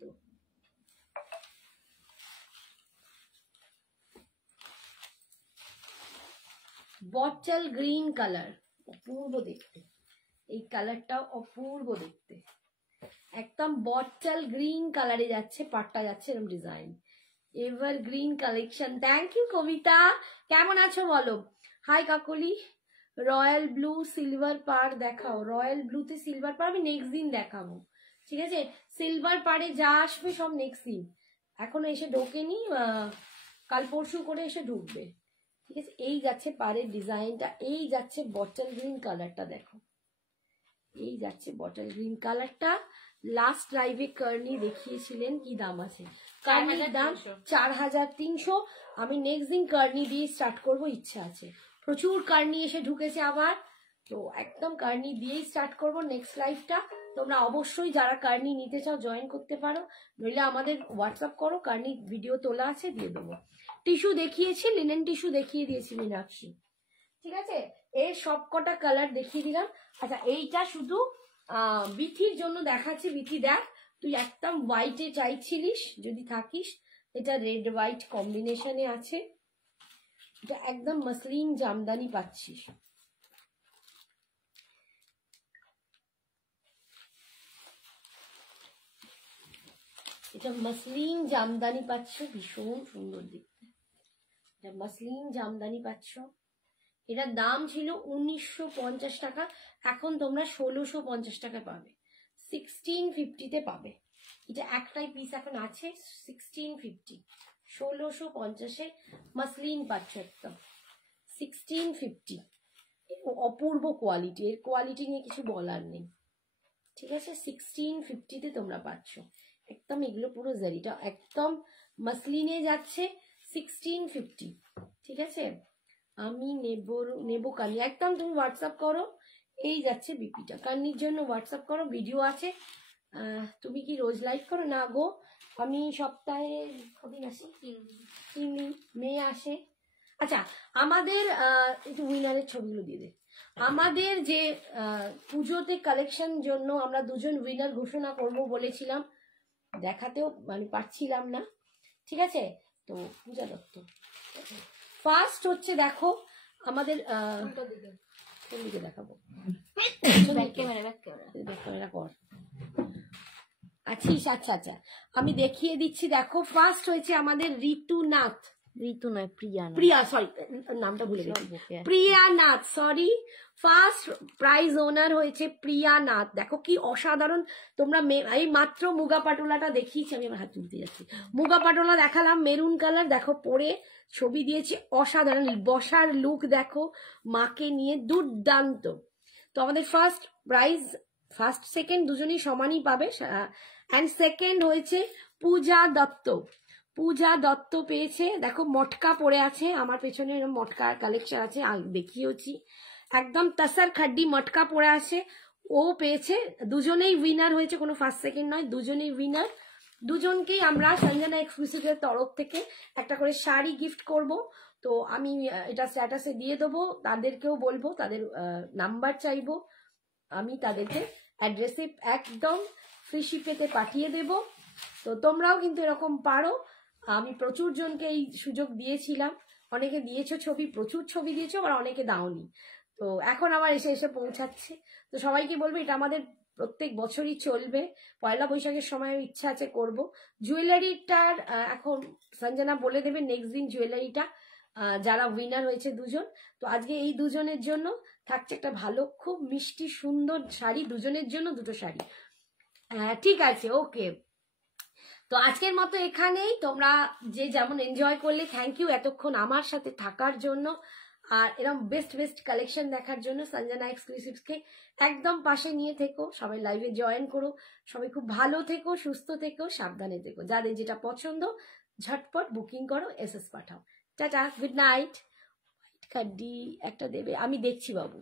বটল গ্রিন কালার, অপূর্ব দেখতে। এই কালারটাও অপূর্ব দেখতে, একদম বটল গ্রিন কালারে যাচ্ছে, পাটটা যাচ্ছে এরকম design, evergreen collection. Thank you Kabita, কেমন আছো বলো? Hi Kakoli. Royal blue silver পার দেখাও। রয়্যাল ব্লুতে সিলভার পার আমি নেক্সট দিন দেখাবো, ঠিক আছে? সিলভার পারে যা আসবে সব নেক্সট দিন, এখনো এসে ঢোকেনি, কাল পরশু করে এসে ঢুকবে, ঠিক আছে? এই যাচ্ছে পারের ডিজাইনটা, এই যাচ্ছে বটল গ্রিন কালারটা, দেখো এই যাচ্ছে বটল গ্রিন কালারটা। লাস্ট লাইভে কার্নি দেখিয়েছিলেন, কি দাম আছে? কার্নির দাম 4300। আমি নেক্সট দিন কার্নি দিয়ে স্টার্ট করব, ইচ্ছা আছে। প্রচুর কার্নি এসে ঢুকেছে আবার, তো একদম কার্নি দিয়েই স্টার্ট করব নেক্সট লাইভটা। তোমরা অবশ্যই যারা কার্নি নিতে চাও জয়েন করতে পারো, নইলে আমাদের হোয়াটসঅ্যাপ করো, কার্নি ভিডিও তোলা আছে দিয়ে দেবো। টিস্যু দেখিয়েছি, লিনেন টিস্যু দেখিয়ে দিয়েছি মীনাক্ষী, ঠিক আছে? এর সব কটা কালার দেখিয়ে দিলাম। আচ্ছা এইটা শুধু বিথির জন্য দেখাচ্ছি। বিথি দেখ, তুই একদম হোয়াইটে চাইছিলিস, যদি থাকিস এটা রেড হোয়াইট কম্বিনেশনে আছে। এটা একদম মসলিন জামদানি পাচ্ছিস। এটা মসলিন জামদানি পাচ্ছ, ভীষণ সুন্দর দেখতে। এটা মসলিন জামদানি পাচ্ছ। এটার দাম ছিল 1950 টাকা, এখন তোমরা 1650 টাকা পাবে, 1650-তে পাবে। এটা একটাই পিস এখন আছে, 1650, 1650-এ মসলিন পাচ্ছ একদম 1650। অপূর্ব কোয়ালিটি, এর কোয়ালিটি নিয়ে কিছু বলার নেই, ঠিক আছে। 1650-তে তোমরা পাচ্ছ একদম। এগুলো পুরো জারিটা একদম মসলিনে যাচ্ছে, 1650, ঠিক আছে। আমি নেব কানি, একদম তুমি হোয়াটসঅ্যাপ করো। এই যাচ্ছে বিপিটা, কান্নির জন্য হোয়াটসঅ্যাপ করো, ভিডিও আছে। তুমি কি রোজ লাইভ করো? না গো, আমি সপ্তাহে কদিন আসি, 3 দিন, মেয়ে আসে। আচ্ছা আমাদের একটু উইনারের ছবিগুলো দিয়ে দে। আমাদের যে পুজোতে কালেকশন জন্য আমরা দুজন উইনার ঘোষণা করব বলেছিলাম, দেখাতেও মানে পারছিলাম না, ঠিক আছে। তো পূজা দত্ত ফার্স্ট হচ্ছে, দেখো আমাদের কোন দিকে দেখাবো, ক্যামেরা কর। আচ্ছা আচ্ছা আচ্ছা, আমি দেখিয়ে দিচ্ছি। দেখো ফার্স্ট হয়েছে আমাদের ঋতুনাথ, ঋতু নয়, প্রিয়া। প্রিয়া, সরি নামটা ভুলে গেছি, প্রিয়া নাথ, সরি। ফার্স্ট প্রাইজ ওনার হয়েছে প্রিয়া নাথ। দেখো কি অসাধারণ, তোমরা এই মাত্র মুগা পাটোলাটা দেখিয়েছি, আমি আমার হাত তুলতে যাচ্ছি, মুগা পাটোলা দেখালাম, মেরুন কালার, দেখো পরে ছবি দিয়েছি, অসাধারণ। বসার লুক দেখো, মাকে নিয়ে দুর্দান্ত। তো আমাদের ফার্স্ট প্রাইজ, ফার্স্ট সেকেন্ড দুজনই সমানই পাবে। অ্যান্ড সেকেন্ড হয়েছে পূজা দত্ত। পূজা দত্ত পেয়েছে, দেখো মটকা পরে আছে, আমার পেছনে মটকার কালেকশন আছে, দেখিয়েছি, একদম তাসার খাড্ডি মটকা পরে আছে। ও পেয়েছে, দুজনেই উইনার হয়েছে, কোনো ফার্স্ট সেকেন্ড নয়, দুজনেই উইনার। দুজনকেই আমরা সঞ্জনা এক্সক্লুসিভের তরফ থেকে একটা করে শাড়ি গিফট করব। তো আমি এটা স্ট্যাটাসে দিয়ে দেবো, তাদেরকেও বলবো, তাদের নাম্বার চাইবো, আমি তাদেরকে অ্যাড্রেসে একদম ফ্রি শিপেতে পাঠিয়ে দেব। তো তোমরাও কিন্তু এরকম পারো। আমি প্রচুর জনকে এই সুযোগ দিয়েছিলাম, অনেকে দিয়েছো ছবি, প্রচুর ছবি দিয়েছো, আর অনেকে দাওনি। তো এখন আবার এসে এসে পৌঁছাচ্ছে। তো সবাইকে বলবো, এটা আমাদের প্রত্যেক বছরই চলবে, পয়লা বৈশাখের সময় ইচ্ছা আছে করব। জুয়েলারিটার এখন সঞ্জনা বলে দেবে নেক্সট দিন জুয়েলারিটা, যারা উইনার হয়েছে দুজন। তো আজকে এই দুজনের জন্য থাকছে একটা ভালো খুব মিষ্টি সুন্দর শাড়ি, দুজনের জন্য দুটো শাড়ি। ঠিক আছে, ওকে। তো আজকের মতো এখানেই, তোমরা যে যেমন এনজয় করলে, থ্যাংক ইউ এতক্ষণ আমার সাথে থাকার জন্য, আর এরকম বেস্ট বেস্ট কালেকশন দেখার জন্য। সঞ্জনা এক্সক্লুসিভসকে একদম পাশে নিয়ে থেকো, সবাই লাইভে জয়েন করো, সবাই খুব ভালো থেকো, সুস্থ থেকো, সাবধানে থেকো। যাদের যেটা পছন্দ ঝটপট বুকিং করো, এসএস পাঠাও। Tata, good night. হোয়াইট কাড্ডি একটা দেবে, আমি দেখছি বাবু।